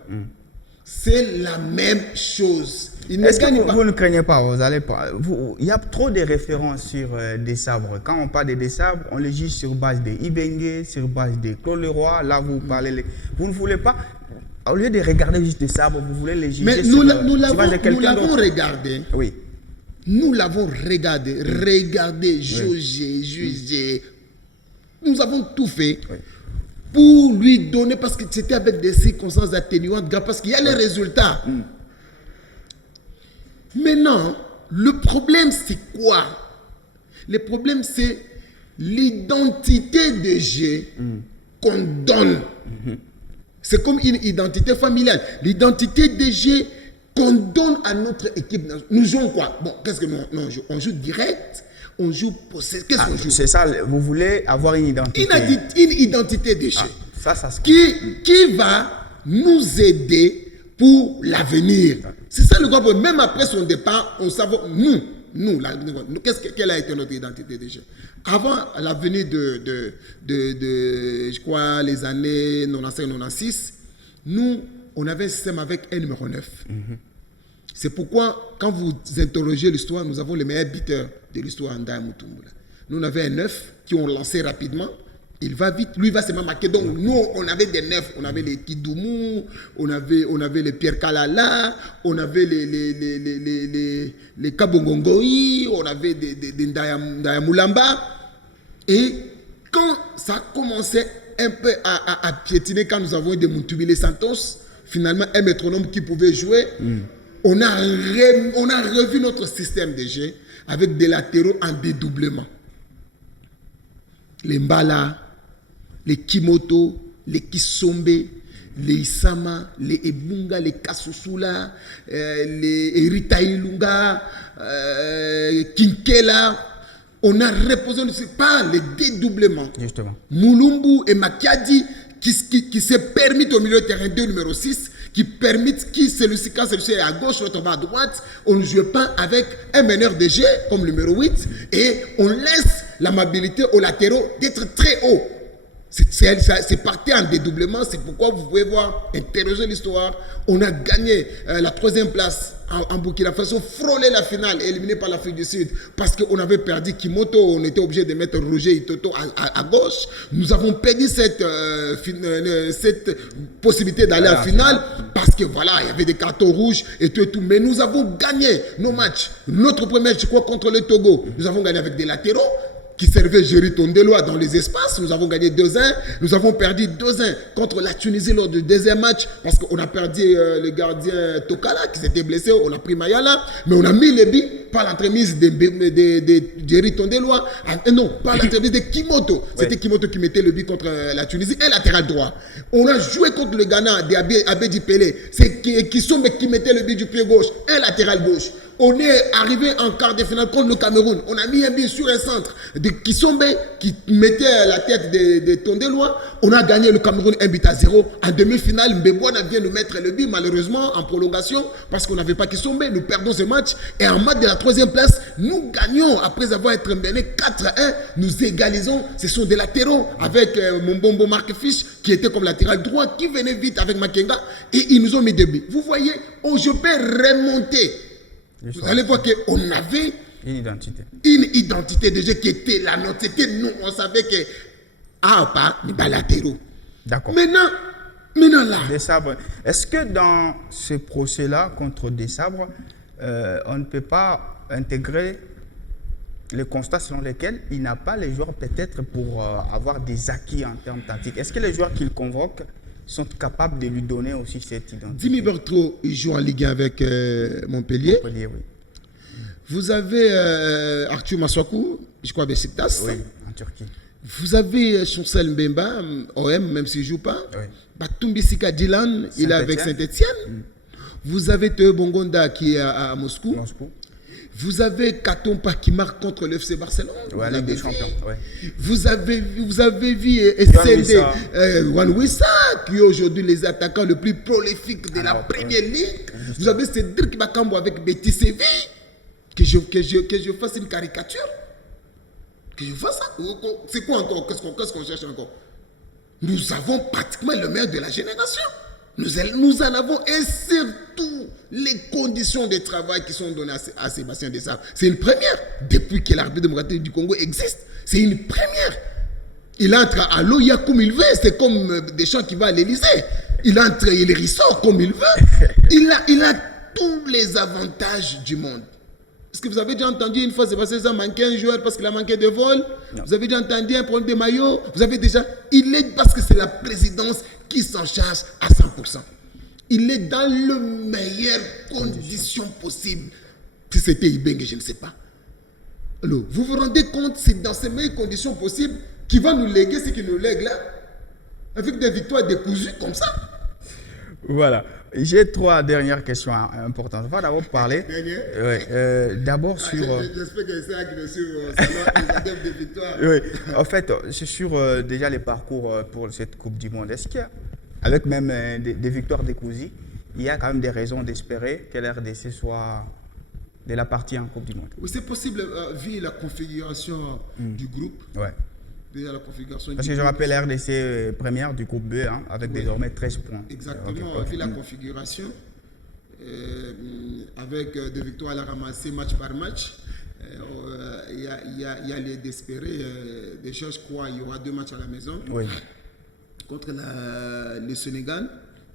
c'est la même chose. Est-ce que vous ne craignez pas, vous allez pas. Il y a trop de références sur des sabres. Quand on parle de des sabres, on les juge sur base de Ibengue, sur base de Claude Leroy. Là, vous parlez. Vous ne voulez pas. Au lieu de regarder juste des sabres, vous voulez les juger. Mais nous l'avons regardé. Oui. Nous l'avons regardé, jugé. Nous avons tout fait pour lui donner, parce que c'était avec des circonstances atténuantes, parce qu'il y a les résultats. Maintenant, le problème, c'est quoi? Le problème, c'est l'identité de jeu qu'on donne. C'est comme une identité familiale. L'identité de jeu qu'on donne à notre équipe. Nous jouons quoi? Bon, qu'est-ce que nous jouons? On joue direct, on joue possession. Qu'est-ce qu'on joue? C'est ça, vous voulez avoir une identité. Une identité de jeu. Ça qui va nous aider pour l'avenir. C'est ça le grand problème. Même après son départ, on savait, nous, quelle a été notre identité déjà? Avant la venue de je crois, les années 95-96, nous, on avait un système avec un numéro 9. C'est pourquoi, quand vous interrogez l'histoire, nous avons les meilleurs buteurs de l'histoire en Ndaya Mutumbula. Nous, on avait un 9 qui ont lancé rapidement. Il va vite, lui, il va seulement marquer. Donc, nous, on avait des 9. On avait les Kidoumou, on avait les Pierre Kalala, on avait les Kabongongoi, on avait des Ndaya Moulamba. Et quand ça commençait un peu à piétiner, quand nous avons eu des Muntubile Santos, finalement, un métronome qui pouvait jouer, on a revu notre système de jeu avec des latéraux en dédoublement. Les Mbala, les Kimoto, les Kisombe, les Isama, les Ebunga, les Kasusula, les Erita Ilunga, Kinkela. On a reposé par les dédoublements. Justement. Mulumbu et Makiadi qui se permettent au milieu de terrain 2 numéro 6, qui permettent celui-ci, quand celui-ci est à gauche, l'autre va à droite, on ne joue pas avec un meneur de jeu comme numéro 8 et on laisse l'amabilité aux latéraux d'être très haut. C'est parti en dédoublement, c'est pourquoi vous pouvez voir, interroger l'histoire. On a gagné la 3e place en Burkina Faso, frôlé la finale, éliminé par l'Afrique du Sud, parce qu'on avait perdu Kimoto, on était obligé de mettre Roger Itoto à gauche. Nous avons perdu cette possibilité d'aller en finale, parce que voilà, il y avait des cartons rouges et tout, mais nous avons gagné nos matchs. Notre premier match, je crois, contre le Togo, nous avons gagné avec des latéraux qui servait Jerry Tondeloa dans les espaces. Nous avons gagné 2-1. Nous avons perdu 2-1 contre la Tunisie lors du deuxième match parce qu'on a perdu le gardien Tokala qui s'était blessé. On a pris Mayala, mais on a mis les buts par l'entremise de Jerry Tondeloa. Non, par l'entremise de Kimoto. C'était Kimoto qui mettait le but contre la Tunisie, un latéral droit. On a joué contre le Ghana d'Abedi Pelé. C'est Kisombe qui mettait le but du pied gauche, un latéral gauche. On est arrivé en quart de finale contre le Cameroun. On a mis un but sur un centre de Kisombe qui mettait la tête de Tondeloa. On a gagné le Cameroun 1-0. En demi-finale, Mbebouana vient nous mettre le but, malheureusement, en prolongation, parce qu'on n'avait pas Kisombe. Nous perdons ce match. Et en match de la 3e place, nous gagnons. Après avoir été mené 4-1, nous égalisons. Ce sont des latéraux avec Mombombo Marc Fisch, qui était comme latéral droit, qui venait vite avec Makenga. Et ils nous ont mis des buts. Vous voyez, je peux remonter. Vous allez voir qu'on avait une identité de jeu qui était la nôtre. C'était nous, on savait que mais pas latéraux. D'accord. Maintenant là. Desabre. Est-ce que dans ce procès-là contre Desabre, on ne peut pas intégrer le constat selon lequel il n'a pas les joueurs peut-être pour avoir des acquis en termes tactiques? Est-ce que les joueurs qu'il convoque sont capables de lui donner aussi cette identité? Dimi Bertro, il joue en Ligue 1 avec Montpellier. Oui. Vous avez Arthur Maswaku, je crois, Besiktas. Oui, en Turquie. Vous avez Chancel Mbemba, OM, même s'il ne joue pas. Oui. Batumbi Sika Dylan, il est avec Saint-Etienne. Vous avez Teo Bongonda qui est à Moscou. Vous avez Katompa qui marque contre le FC Barcelone. Ouais, Ligue des Champions. Ouais. Vous avez vu Wan Wissa, qui est aujourd'hui les attaquants le plus prolifiques de la Première Ligue. Vous avez Cédric Bakambo avec Betis Séville. Que je fasse une caricature. Que je fasse ça. C'est quoi encore? Qu'est-ce qu'on cherche encore? Nous avons pratiquement le meilleur de la génération. Nous en avons, et surtout les conditions de travail qui sont données à Sébastien Desabre. C'est une première. Depuis que l'arbitre démocratique du Congo existe, c'est une première. Il entre à l'OIA comme il veut. C'est comme Deschamps qui va à l'Élysée. Il entre et il ressort comme il veut. Il a tous les avantages du monde. Est-ce que vous avez déjà entendu une fois Sébastien Desabre manquer un joueur parce qu'il a manqué de vol? Non. Vous avez déjà entendu un problème de maillot? Vous avez déjà... Il est parce que c'est la présidence qui s'en charge à 100%. Il est dans les meilleures conditions possibles. Si c'était Ibenge, je ne sais pas. Alors, vous vous rendez compte, c'est dans ces meilleures conditions possibles qu'il va nous léguer ce qu'il nous lègue là, avec des victoires décousues comme ça. Voilà. J'ai 3 dernières questions importantes. On va d'abord parler. D'abord sur. J'espère que c'est ça qui nous suit les adeptes de victoire. Oui. En fait, c'est sur déjà les parcours pour cette Coupe du Monde. Est-ce qu'il y a, avec même des victoires décousues, il y a quand même des raisons d'espérer que la RDC soit de la partie en Coupe du Monde. Oui, c'est possible vu la configuration du groupe. Ouais. Déjà la configuration Parce que je rappelle la RDC première du groupe B, hein, avec désormais 13 points. Exactement, vu la configuration, avec des victoires à la ramasser match par match, il y a lieu d'espérer. Déjà, je crois qu'il y aura 2 matchs à la maison. Oui. Contre le Sénégal,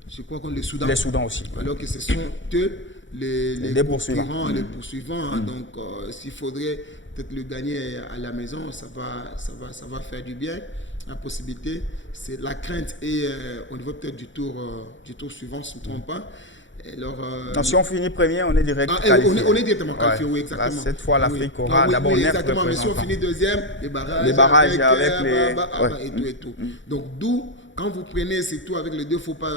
je crois contre le Soudan. Le Soudan aussi. Alors que ce sont eux les poursuivants. Les poursuivants. Donc, s'il faudrait peut-être le gagner à la maison, ça va faire du bien. La possibilité, c'est la crainte et au niveau peut-être du tour suivant, si je ne me trompe pas. Alors, si on finit premier, on est direct qualifié. On est directement qualifié, oui, exactement. Là, cette fois, l'Afrique aura d'abord 9 exactement, mais si on finit deuxième, les barrages avec les... et tout. Donc, d'où, quand vous prenez, c'est tout avec les 2 faux pas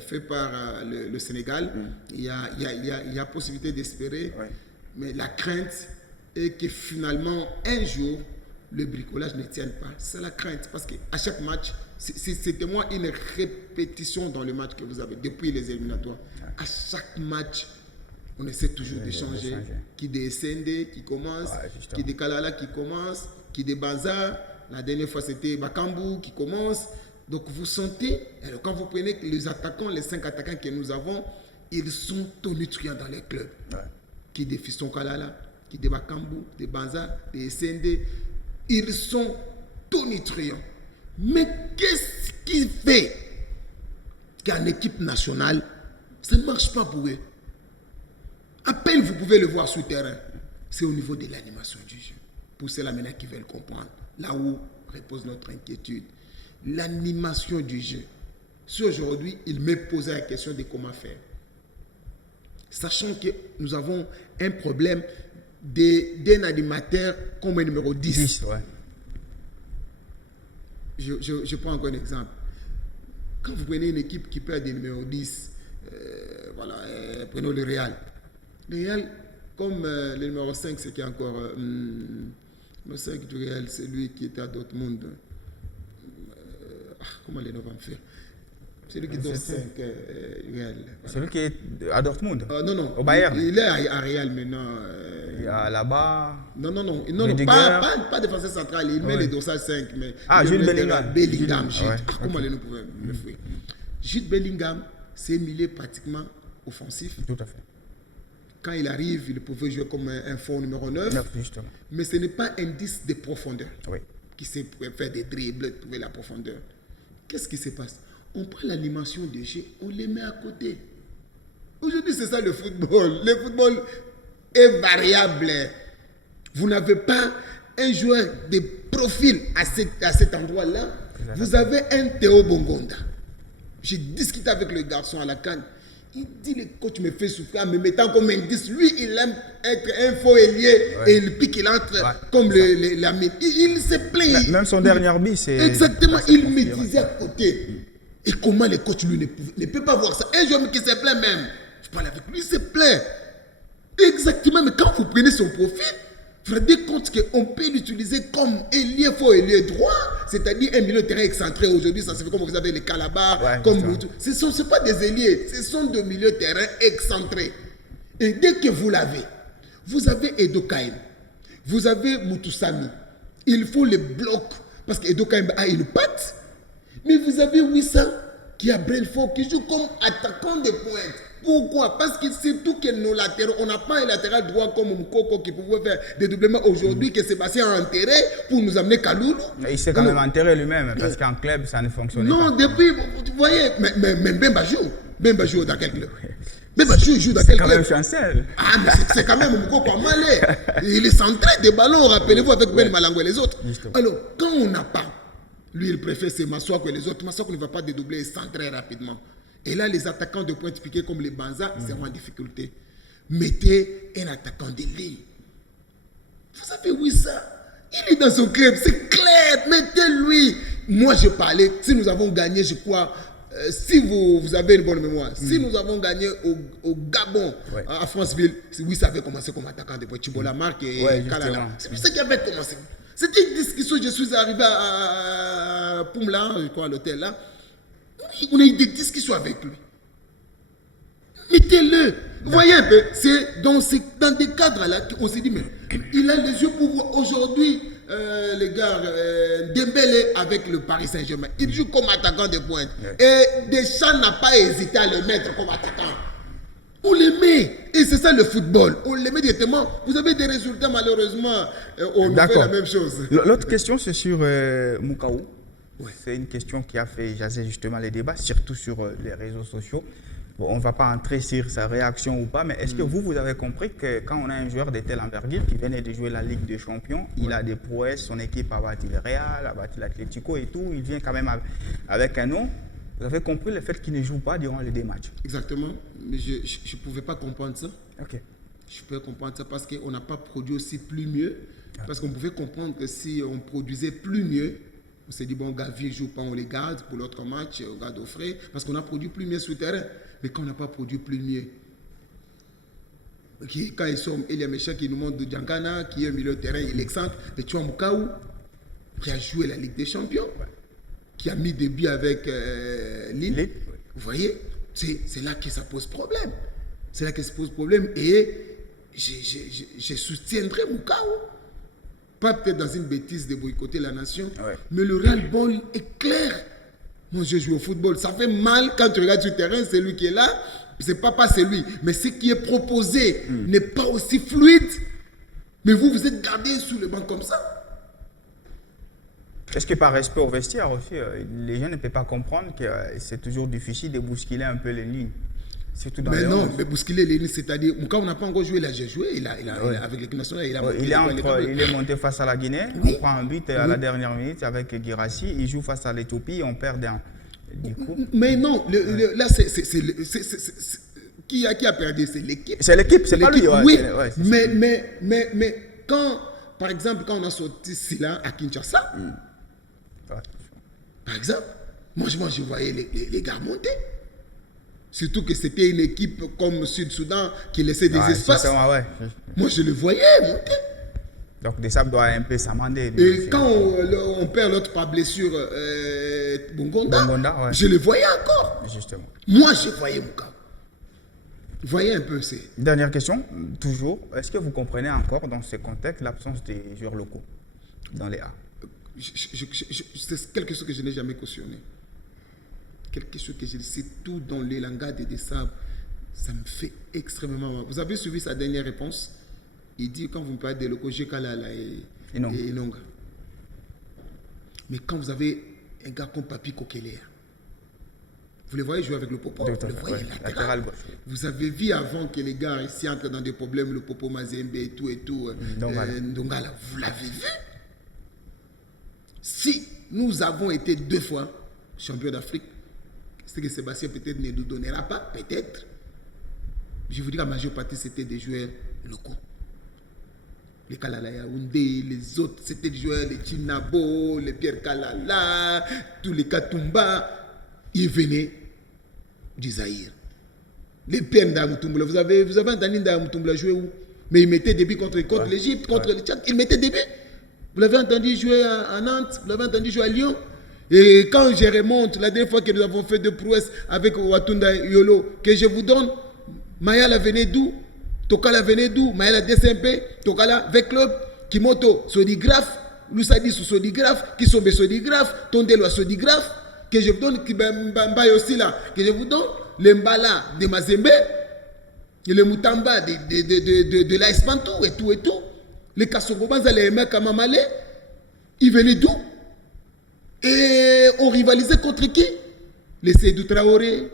faits par le Sénégal, il y a possibilité d'espérer, mais la crainte est que finalement, un jour, le bricolage ne tienne pas. C'est la crainte, parce qu'à chaque match, c'était moi une répétition dans le match que vous avez depuis les éliminatoires. À chaque match, on essaie toujours de changer. Qui descend, qui commence, qui de Kalala qui commence, qui de Banza. La dernière fois, c'était Bakambu qui commence. Donc, vous sentez, alors quand vous prenez les attaquants, les 5 attaquants que nous avons, ils sont tonitruants dans les clubs. Qui de Fiston Kalala, qui de Bakambu, de Banza, de SND. Ils sont tonitruants. Mais qu'est-ce qui fait qu'en équipe nationale, ça ne marche pas pour eux? À peine vous pouvez le voir sur le terrain. C'est au niveau de l'animation du jeu. Pour ceux-là maintenant qui veulent comprendre, là où repose notre inquiétude. L'animation du jeu. Si aujourd'hui, il m'est posé la question de comment faire. Sachant que nous avons un problème d'un animateur comme un numéro 10. Je prends encore un exemple. Quand vous prenez une équipe qui perd des numéros 10, prenons le Real. Le Real, comme le numéro 5, c'est qui encore le 5 du Real, c'est lui qui était à Dortmund. Comment les noms vont faire? C'est lui qui donne 5 Real. C'est lui qui est à Dortmund? Non. Au Bayern? Il est à Real maintenant. Là-bas? Non, pas défenseur central. Il met les dorsales 5. Mais Jude Bellingham. Comment les noms pouvaient me faire? Jude Bellingham, c'est milieu pratiquement offensif. Tout à fait. Quand il arrive, il pouvait jouer comme un fond numéro 9. Mais ce n'est pas un 10 de profondeur. Qui sait faire des dribbles, trouver la profondeur. Qu'est-ce qui se passe? On prend l'animation des jeux, on les met à côté. Aujourd'hui, c'est ça le football. Le football est variable. Vous n'avez pas un joueur de profil à cet endroit-là. Vous avez un Théo Bongonda. J'ai discuté avec le garçon à la CAN. Il dit, le coach me fait souffrir en me mettant comme un 10. Lui, il aime être un faux ailier et il pique, il entre comme la mine. Il se plaint. Même son dernier but, c'est... Exactement, il me disait à côté. Et comment le coach, lui, ne peut pas voir ça? Un joueur qui se plaint même. Je parle avec lui, il se plaint. Exactement, mais quand vous prenez son profil, vous vous rendez compte qu'on peut l'utiliser comme ailier faux, ailier droit, c'est-à-dire un milieu de terrain excentré. Aujourd'hui, ça se fait comme vous avez les Calabar, comme ce ne sont pas des ailiers, ce sont des milieux de terrain excentrés. Et dès que vous l'avez, vous avez Edokaim, vous avez Mutusami. Il faut les blocs, parce qu'Edokaim a une patte, mais vous avez Wissa qui a Brentford, qui joue comme attaquant de pointe. Pourquoi? Parce que c'est tout que nos latéraux, on n'a pas un latéral droit comme Mukoko qui pouvait faire des doublements aujourd'hui, que Sébastien a enterré pour nous amener Kaloulou. Il s'est quand même enterré lui-même, parce qu'en club, ça ne fonctionnait pas. Non, depuis, vous voyez, mais Bemba joue dans quel club? Bemba joue dans quel club? C'est quand même Chancel. Mais c'est quand même Mukoko à Malé. Il est centré des ballons, rappelez-vous, avec Ben Malango et les autres. Alors, quand on n'a pas, lui, il préfère c'est Massoua que les autres. Massoua ne va pas dédoubler, il centre rapidement. Et là, les attaquants de pointe piqués comme les Banza seront en difficulté. Mettez un attaquant de ligne. Vous savez, oui, ça. Il est dans son club, c'est clair. Mettez-lui. Moi, je parlais, si nous avons gagné, je crois, si vous avez une bonne mémoire, si nous avons gagné au Gabon, à Franceville, oui, ça avait commencé comme attaquant de pointe. Chibola Marc et Kalala. C'est ça qui avait commencé. C'était une discussion. Je suis arrivé à Poumla, je crois, à l'hôtel là. On a eu des discussions avec lui. Critiquez-le. Vous voyez un peu, c'est dans des cadres-là qu'on s'est dit, mais il a les yeux pour voir. Aujourd'hui, les gars, Dembélé avec le Paris Saint-Germain, il joue comme attaquant de pointe. Et Deschamps n'a pas hésité à le mettre comme attaquant. On les met. Et c'est ça le football. On les met directement. Vous avez des résultats, malheureusement. On fait la même chose. L'autre question, c'est sur Moukaou. Ouais. C'est une question qui a fait jaser justement les débats, surtout sur les réseaux sociaux. Bon, on ne va pas entrer sur sa réaction ou pas, mais est-ce que vous avez compris que quand on a un joueur de telle envergure qui venait de jouer la Ligue des Champions, il a des prouesses, son équipe a battu le Real, a battu l'Atlético et tout, il vient quand même avec un nom. Vous avez compris le fait qu'il ne joue pas durant les deux matchs? Exactement, mais je ne pouvais pas comprendre ça. Ok. Je pouvais comprendre ça parce qu'on n'a pas produit aussi plus mieux. Parce qu'on pouvait comprendre que si on produisait plus mieux, on s'est dit, bon, Gavi ne joue pas, on les garde pour l'autre match, on garde au frais, parce qu'on a produit plus mieux sur le terrain. Mais quand on n'a pas produit plus mieux, quand ils sont, il y a Méchant qui nous montre de Djangana, qui est au milieu de terrain, il est excentre, mais tu vois Moukaou, qui a joué la Ligue des Champions, qui a mis des buts avec Lille. Vous voyez, c'est là que ça pose problème. C'est là que ça pose problème. Et je soutiendrai Moukaou. Pas peut-être dans une bêtise de boycotter la nation, mais le Real Ball est clair. Moi, je joue au football. Ça fait mal quand tu regardes sur le terrain, c'est lui qui est là. C'est pas c'est lui. Mais ce qui est proposé n'est pas aussi fluide. Mais vous êtes gardé sous le banc comme ça. Est-ce que par respect au vestiaire aussi, les gens ne peuvent pas comprendre que c'est toujours difficile de bousculer un peu les lignes? Mais non, mais bousculer les lignes, c'est-à-dire, quand on n'a pas encore joué, là, j'ai joué, avec l'équipe nationale, il est monté face à la Guinée, on prend un but à la dernière minute avec Guirassy, il joue face à l'Éthiopie, on perd du coup. Mais non, là, qui a perdu? C'est l'équipe. C'est l'équipe, c'est pas lui. Oui, mais quand, par exemple, quand on a sorti Silla à Kinshasa, par exemple, moi je voyais les gars monter. Surtout que c'était une équipe comme Sud-Soudan qui laissait des espaces. Moi, je le voyais monter. Donc, Deschamps doit un peu s'amender. Et quand on perd l'autre par blessure, Bongonda, je le voyais encore. Justement. Moi, je voyais mon cas. Vous voyez un peu, c'est... Dernière question, toujours. Est-ce que vous comprenez encore dans ce contexte l'absence des joueurs locaux dans les A? C'est quelque chose que je n'ai jamais cautionné. Quelque chose que je sais tout dans les langages des sables, ça me fait extrêmement mal. Vous avez suivi sa dernière réponse? Il dit, quand vous me parlez des locaux, j'ai Kalala et Nonga. Mais quand vous avez un gars comme Papi Kokélea, vous le voyez jouer avec le Popo, vous le voyez latéral. Vous avez vu avant que les gars ici entrent dans des problèmes, le Popo Mazembe et tout, Ndongala, vous l'avez vu? Si nous avons été 2 fois champions d'Afrique, c'est que Sébastien peut-être ne nous donnera pas, peut-être. Je vous dis que la majeure partie, c'était des joueurs locaux. Les Kalala Yaoundé, les autres, c'était des joueurs, les Chinabo, les Pierre Kalala, tous les Katumba, ils venaient du Zaïre. Les Pierre Ndamutumbula, vous avez entendu Ndamutumbula jouer où? Mais il mettait des buts contre l'Égypte, contre le Tchad, il mettait des buts. Vous l'avez entendu jouer à Nantes, vous l'avez entendu jouer à Lyon. Et quand je remonte, la dernière fois que nous avons fait de prouesses avec Watunda Yolo, que je vous donne, Mayala venait d'où? Tokala venait d'où? Mayala DSMP, Tokala V-Club, Kimoto Sodigraphe, Lusadi sous Sodigraphe, Kisombe Sodigraphe, Tondelo Sodigraphe, que je vous donne, Kibamba aussi là, que je vous donne, le Mbala de Mazembe, le Mutamba de la Espanto et tout. Les Kassogobanza, les Emeka Mamale, ils venaient d'où? Et on rivalisait contre qui? Les Seydou Traoré,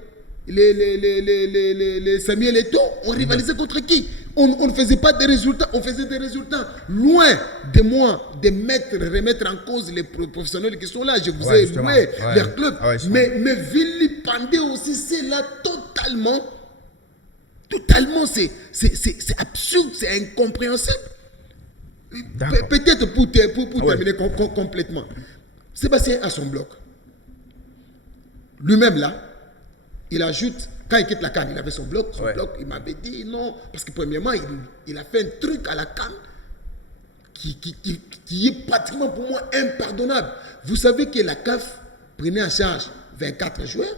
les Samuel Eto'o, on rivalisait contre qui? On ne faisait pas des résultats, on faisait des résultats. Loin de moi de remettre en cause les professionnels qui sont là. Je vous ai loué leur club. Mais vilipender aussi, c'est là totalement, c'est absurde, c'est incompréhensible. Peut-être pour terminer complètement. Sébastien a son bloc. Lui-même là, il ajoute, quand il quitte la CAN, il avait son bloc, il m'avait dit non, parce que premièrement, il a fait un truc à la CAN qui est pratiquement pour moi impardonnable. Vous savez que la CAF prenait en charge 24 joueurs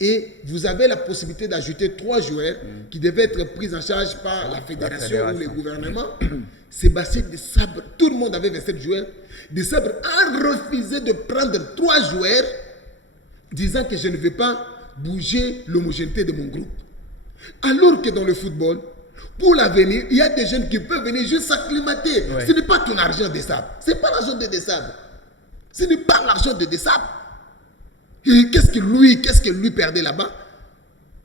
Et vous avez la possibilité d'ajouter 3 joueurs qui devaient être pris en charge par la fédération ou le gouvernement. Sébastien Desabre, tout le monde avait 27 joueurs. Desabre a refusé de prendre 3 joueurs, disant que je ne vais pas bouger l'homogénéité de mon groupe. Alors que dans le football, pour l'avenir, il y a des jeunes qui peuvent venir juste s'acclimater. Ouais. Ce n'est pas ton argent de Desabre. Ce n'est pas l'argent de Desabre. Ce n'est pas l'argent de Desabre. Et qu'est-ce que lui perdait là-bas?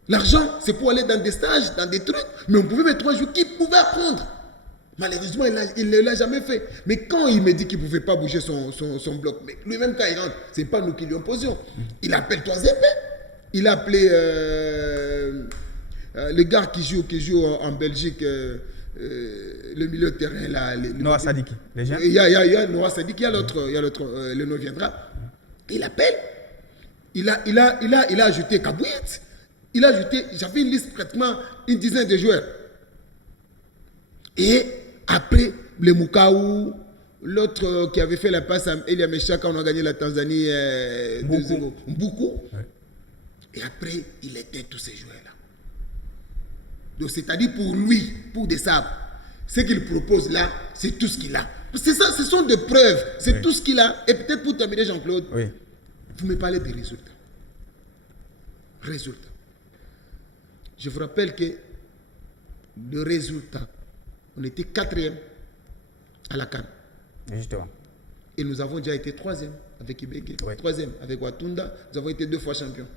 L'argent, c'est pour aller dans des stages, dans des trucs. Mais on pouvait mettre 3 joueurs qui pouvaient apprendre. Malheureusement, il ne l'a jamais fait. Mais quand il me dit qu'il ne pouvait pas bouger son bloc, mais lui-même quand il rentre, ce n'est pas nous qui lui imposions. Il appelle 3 épées. Il a appelé le gars qui joue en Belgique, le milieu de terrain. Là, Noah Sadiki. Il y a Noah Sadiki, il y a l'autre, le nom viendra. Il appelle. Il a ajouté Kabouit. Il a ajouté, j'avais une liste pratiquement une dizaine de joueurs. Et après, le Mukaou, l'autre qui avait fait la passe à Elia Mecha quand on a gagné la Tanzanie 2-0. Mboukou. Ouais. Et après, il était tous ces joueurs-là. Donc, c'est-à-dire pour lui, pour Desabre, ce qu'il propose là, c'est tout ce qu'il a. C'est ça, ce sont des preuves, c'est tout ce qu'il a. Et peut-être pour terminer, Jean-Claude, vous me parlez des résultats. Résultats. Je vous rappelle que le résultat, on était 4e à la CAN. Justement. Et nous avons déjà été 3e avec Ibeke, 3e avec Watunda. Nous avons été 2 fois champions.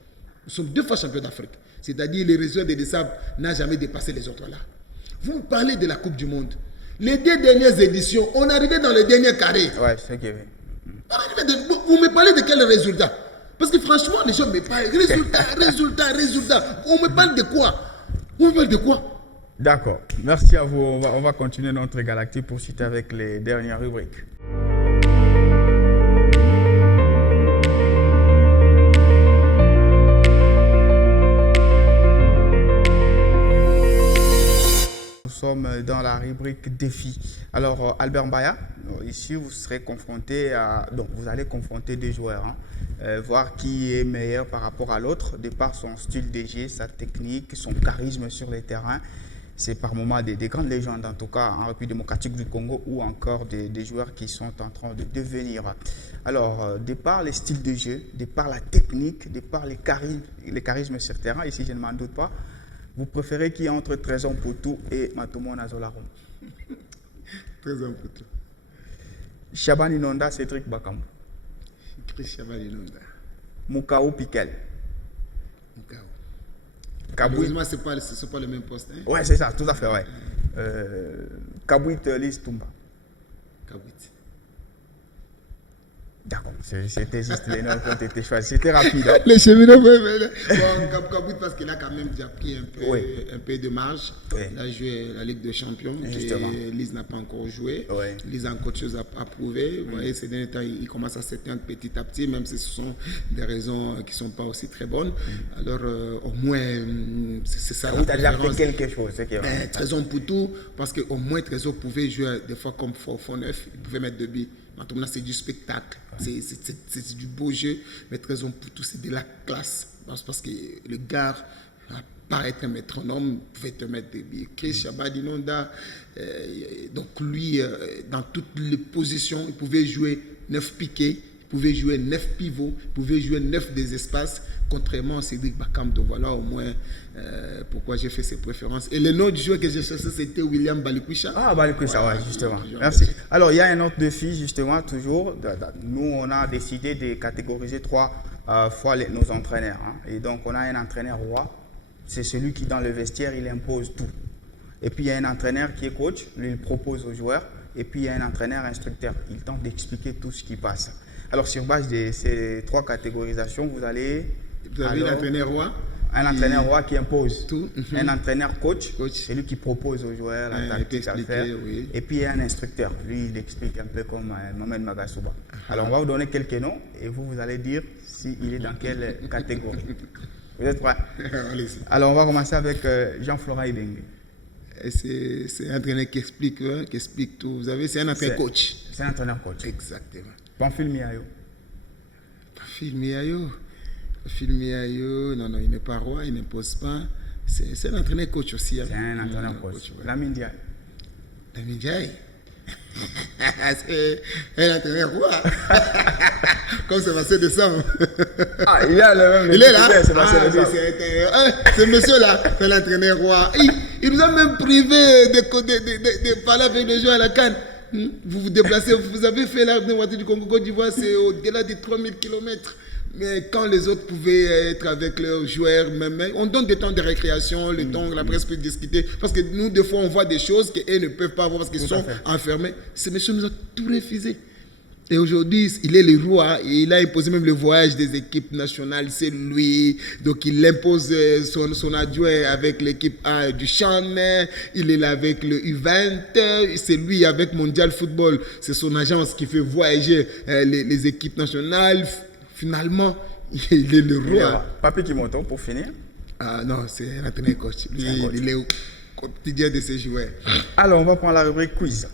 Nous sommes 2 fois champions d'Afrique. C'est-à-dire les résultats de Desabre n'a jamais dépassé les autres là. Vous me parlez de la Coupe du Monde. Les 2 dernières éditions, on arrivait dans le dernier carré. Ouais, c'est ce qu'il y avait. Vous me parlez de quel résultat? Parce que franchement, les gens me parlent résultat. On me parle de quoi? On me parle de quoi? D'accord. Merci à vous. On va continuer notre Galactique pour citer avec les dernières rubriques. Nous sommes dans la rubrique défi. Alors, Albert Mbaya, ici, vous serez confronté à... Donc, vous allez confronter 2 joueurs, voir qui est meilleur par rapport à l'autre, de par son style de jeu, sa technique, son charisme sur les terrains. C'est par moments des grandes légendes, en tout cas en République démocratique du Congo, ou encore des joueurs qui sont en train de devenir. Alors, de par les styles de jeu, de par la technique, de par les charismes sur le terrain, ici je ne m'en doute pas, vous préférez qui entre Trésor Poutou et Matomo Nazolarum? Trésor Poutou. Chabani Nonda, Cédric Bakambu. Chabani Nonda. Mukaou Piquel. Mukaou. Kabouit. Ce n'est pas le même poste. Hein? Ouais, c'est ça, tout à fait, ouais. Kabouit Lise Toumba. Kabouit. D'accord, c'était juste les noms qui ont été choisis. C'était rapide. Hein? Les cheminots, Kabouit, parce qu'il a quand même déjà pris un peu de marge. Oui. Il a joué la Ligue des Champions. Et Lise n'a pas encore joué. Oui. Lise a encore de choses à prouver. Vous voyez, ces derniers temps, il commence à s'éteindre petit à petit, même si ce sont des raisons qui ne sont pas aussi très bonnes. Alors, au moins, c'est ça. Vous avez déjà fait quelque chose. Trésor Poutou, parce qu'au moins, Trésor pouvait jouer des fois comme faux neuf. Il pouvait mettre 2 buts. Maintenant, c'est du spectacle, c'est du beau jeu, mais Trésor Poutou, c'est de la classe. Parce que le gars, à part être un métronome, pouvait te mettre des billes. Chris Chabani Nonda, donc lui, dans toutes les positions, il pouvait jouer 9 piquets, il pouvait jouer 9 pivots, il pouvait jouer 9 des espaces, contrairement à Cédric Bakambu. Donc voilà au moins pourquoi j'ai fait ces préférences. Et le nom du joueur que j'ai cherché, c'était William Balikwisha. Ah, Balikwisha, ouais, justement. Merci. Alors, il y a un autre défi, justement, toujours. Nous, on a décidé de catégoriser 3 fois nos entraîneurs. Hein. Et donc, on a un entraîneur roi. C'est celui qui, dans le vestiaire, il impose tout. Et puis, il y a un entraîneur qui est coach. Lui, il propose aux joueurs. Et puis, il y a un entraîneur instructeur. Il tente d'expliquer tout ce qui passe. Alors, sur base de ces 3 catégorisations, vous avez un entraîneur roi. Un entraîneur roi qui impose. Tout. Un entraîneur coach. C'est lui qui propose aux joueurs la tactique à faire. Oui. Et puis, il y a un instructeur. Lui, il explique un peu comme Mohamed Magasuba. Alors, on va vous donner quelques noms et vous allez dire s'il est dans quelle catégorie. Vous êtes prêts? Alors, on va commencer avec Jean-Florent Ibengue. C'est un entraîneur qui explique tout. Vous savez, c'est un entraîneur coach. C'est un entraîneur coach. Exactement. Pamphile Miayo. Pamphile Miayo. Filmer ailleurs, non, il n'est pas roi, il n'impose pas. C'est un entraîneur coach aussi. Hein. C'est un entraîneur coach. Lamine Ndiaye. Lamine Ndiaye. C'est un entraîneur roi. Comme c'est passé décembre. Ah, il est là même. Il est là. C'est ce monsieur-là, c'est l'entraîneur roi. Il nous a même privé de parler avec les gens à la canne. Vous vous déplacez, vous avez fait la voiture du Congo-Côte d'Ivoire, c'est au-delà de 3000 km. Mais quand les autres pouvaient être avec leurs joueurs, même, on donne des temps de récréation, le temps que la presse peut discuter. Parce que nous, des fois, on voit des choses qu'eux ne peuvent pas voir parce qu'ils sont enfermés. Ce monsieur nous a tout refusé. Et aujourd'hui, il est le roi. Et il a imposé même le voyage des équipes nationales. C'est lui. Donc, il impose son adjoint avec l'équipe A du Chan. Il est là avec le U20. C'est lui avec Mondial Football. C'est son agence qui fait voyager les équipes nationales. Finalement, il est le roi. Papi Kimoto, pour finir. Ah non, c'est un entraîneur coach. Lui, il est au quotidien de ses joueurs. Alors, on va prendre la rubrique quiz.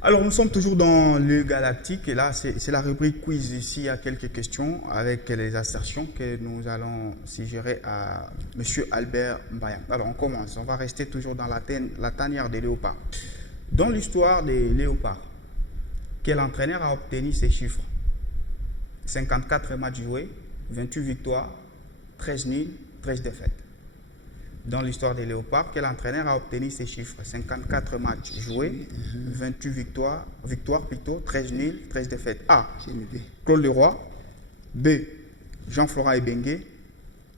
Alors, nous sommes toujours dans le Galactique et là, c'est la rubrique quiz. Ici, il y a quelques questions avec les assertions que nous allons suggérer à M. Albert Mbaya. Alors, on commence. On va rester toujours dans la tanière des léopards. Dans l'histoire des léopards, quel entraîneur a obtenu ces chiffres? 54 matchs joués, 28 victoires, 13 nuls, 13 défaites. Dans l'histoire des léopards, quel entraîneur a obtenu ces chiffres? 54 matchs joués, 28 victoires plutôt, 13 nuls, 13 défaites. A. Claude Leroy. B. Jean-Florent Ebengue.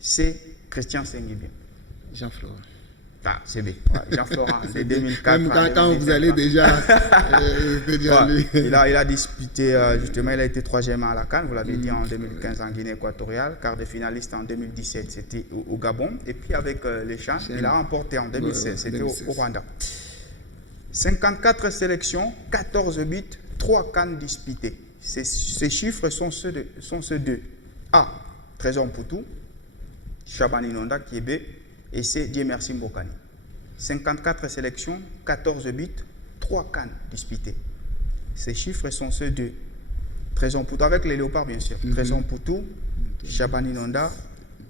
C. Christian Senghibien. Jean-Florent. Ah, c'est B. Ouais, Jean-Florent, de 2004. Même quand vous allez déjà. Ouais, il a disputé, justement, il a été 3e à la CAN, vous l'avez dit, en 2015 en Guinée équatoriale, quart de finaliste en 2017, c'était au Gabon. Et puis avec les Chans, il a remporté en 2016, c'était au Rwanda. 54 sélections, 14 buts, 3 CAN disputées. Ces chiffres sont ceux de A. Trésor Mputu, Shaban Inonda qui est B, et c'est Dieu merci Mbokani. 54 sélections, 14 buts, 3 CAN disputées. Ces chiffres sont ceux de Trésor Mputu, avec les léopards bien sûr. Trésor Mputu, Shaban Inonda,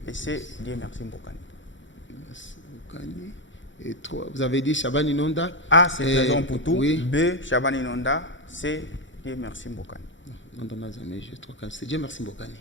et c'est Dieu merci Mbokani. Et 3. Vous avez dit Shaban Inonda. A, c'est Trésor Mputu. Oui. B, Shaban Inonda, c'est Dieu merci Mbokani. Non, on n'a jamais joué 3 CAN. C'est Dieu merci Mbokani.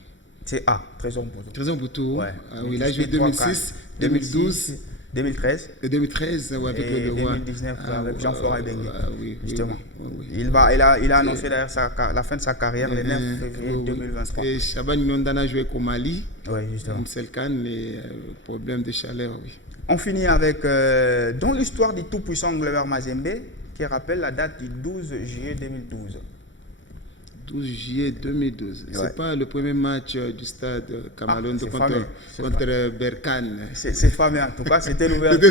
C'est A, Trésor Mputu. Trésor Mputu. Ouais. Ah, oui, il a joué 2006, 2012. 2013 et 2013 ouais, avec et le Leroy. 2019 avec Jean-Florent Ebengue. Oui, justement. Oui. Il a annoncé d'ailleurs la fin de sa carrière le 9 février 2023. Et Shaban Inonda a joué qu'au Mali. Oui, justement. Selkan, les problèmes de chaleur, oui. On finit avec, dans l'histoire du tout-puissant Glover Mazembe, qui rappelle la date du 12 juillet 2012. 12 juillet 2012. Ouais. C'est pas le premier match du stade Cameroun contre Berkane. C'est fameux en tout cas. C'était l'ouverture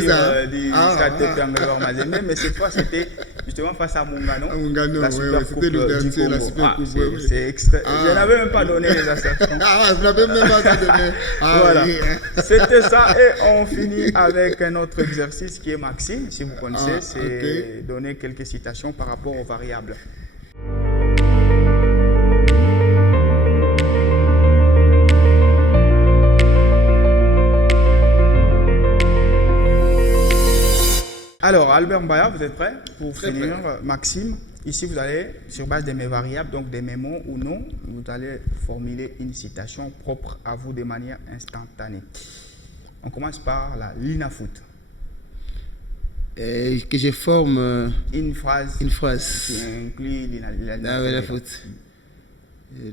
du stade Glover Mazembe, mais cette fois c'était justement face à Mungano. La Super Coupe du Congo. La Super Coupe. C'est extrait. Je n'avais même pas donné les assertions. Je n'avais même pas donné. Voilà. C'était ça et on finit avec un autre exercice qui est Maxime. Si vous connaissez, c'est donner quelques citations par rapport aux variables. Alors, Albert Mbaya, vous êtes prêt pour finir? Maxime, ici vous allez, sur base de mes variables, donc des mémos ou non, vous allez formuler une citation propre à vous de manière instantanée. On commence par la l'INAFOOT. Que je forme une phrase qui inclut l'INAFOOT.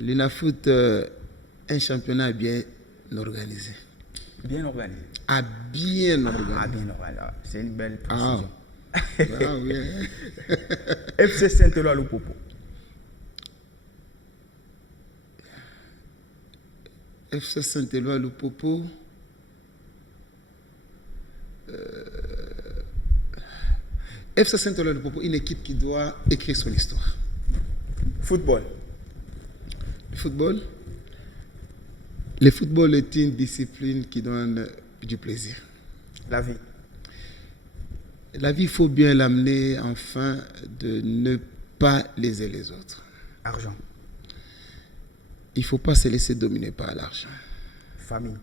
L'INAFOOT, un championnat bien organisé. Bien organisé. Bien organisé. Bien organisé. C'est une belle précision. Oui. FC Saint-Éloi Lupopo. FC Saint-Éloi Lupopo. FC Saint-Éloi Lupopo, une équipe qui doit écrire son histoire. Football. Le football est une discipline qui donne du plaisir. La vie. la vie, il faut bien l'amener enfin de ne pas léser les autres. Argent. Il ne faut pas se laisser dominer par l'argent. Famille.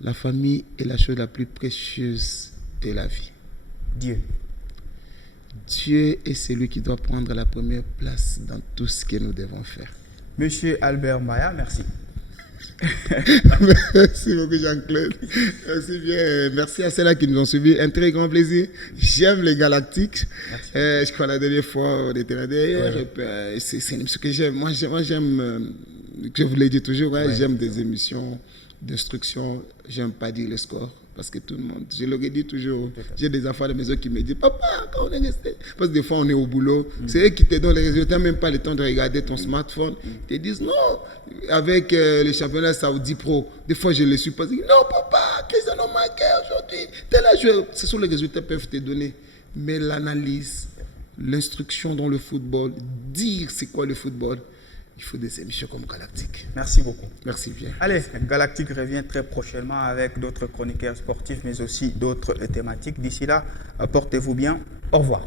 La famille est la chose la plus précieuse de la vie. Dieu. Dieu est celui qui doit prendre la première place dans tout ce que nous devons faire. Monsieur Albert Maya, merci. Merci beaucoup Jean-Claude. Merci bien. Merci à ceux-là qui nous ont suivis. Un très grand plaisir. J'aime les Galactiques. Je crois la dernière fois, on était là derrière. Ouais. C'est une émission que j'aime. Moi, j'aime, je vous l'ai dit toujours, ouais. J'aime des émissions d'instruction. J'aime pas dire le score. Parce que tout le monde, je le redis toujours, j'ai des enfants de la maison qui me disent, papa, quand on est resté, parce que des fois on est au boulot, c'est eux qui te donnent les résultats, même pas le temps de regarder ton smartphone. Ils te disent, non, avec les championnats Saoudi Pro, des fois je les suis pas, je dis, non papa, qu'ils en ont manqué aujourd'hui, tel joueur, ce sont les résultats qu'ils peuvent te donner. Mais l'analyse, l'instruction dans le football, dire c'est quoi le football, il faut des émissions comme Galactique. Merci beaucoup. Merci bien. Allez, Galactique revient très prochainement avec d'autres chroniqueurs sportifs, mais aussi d'autres thématiques. D'ici là, portez-vous bien. Au revoir.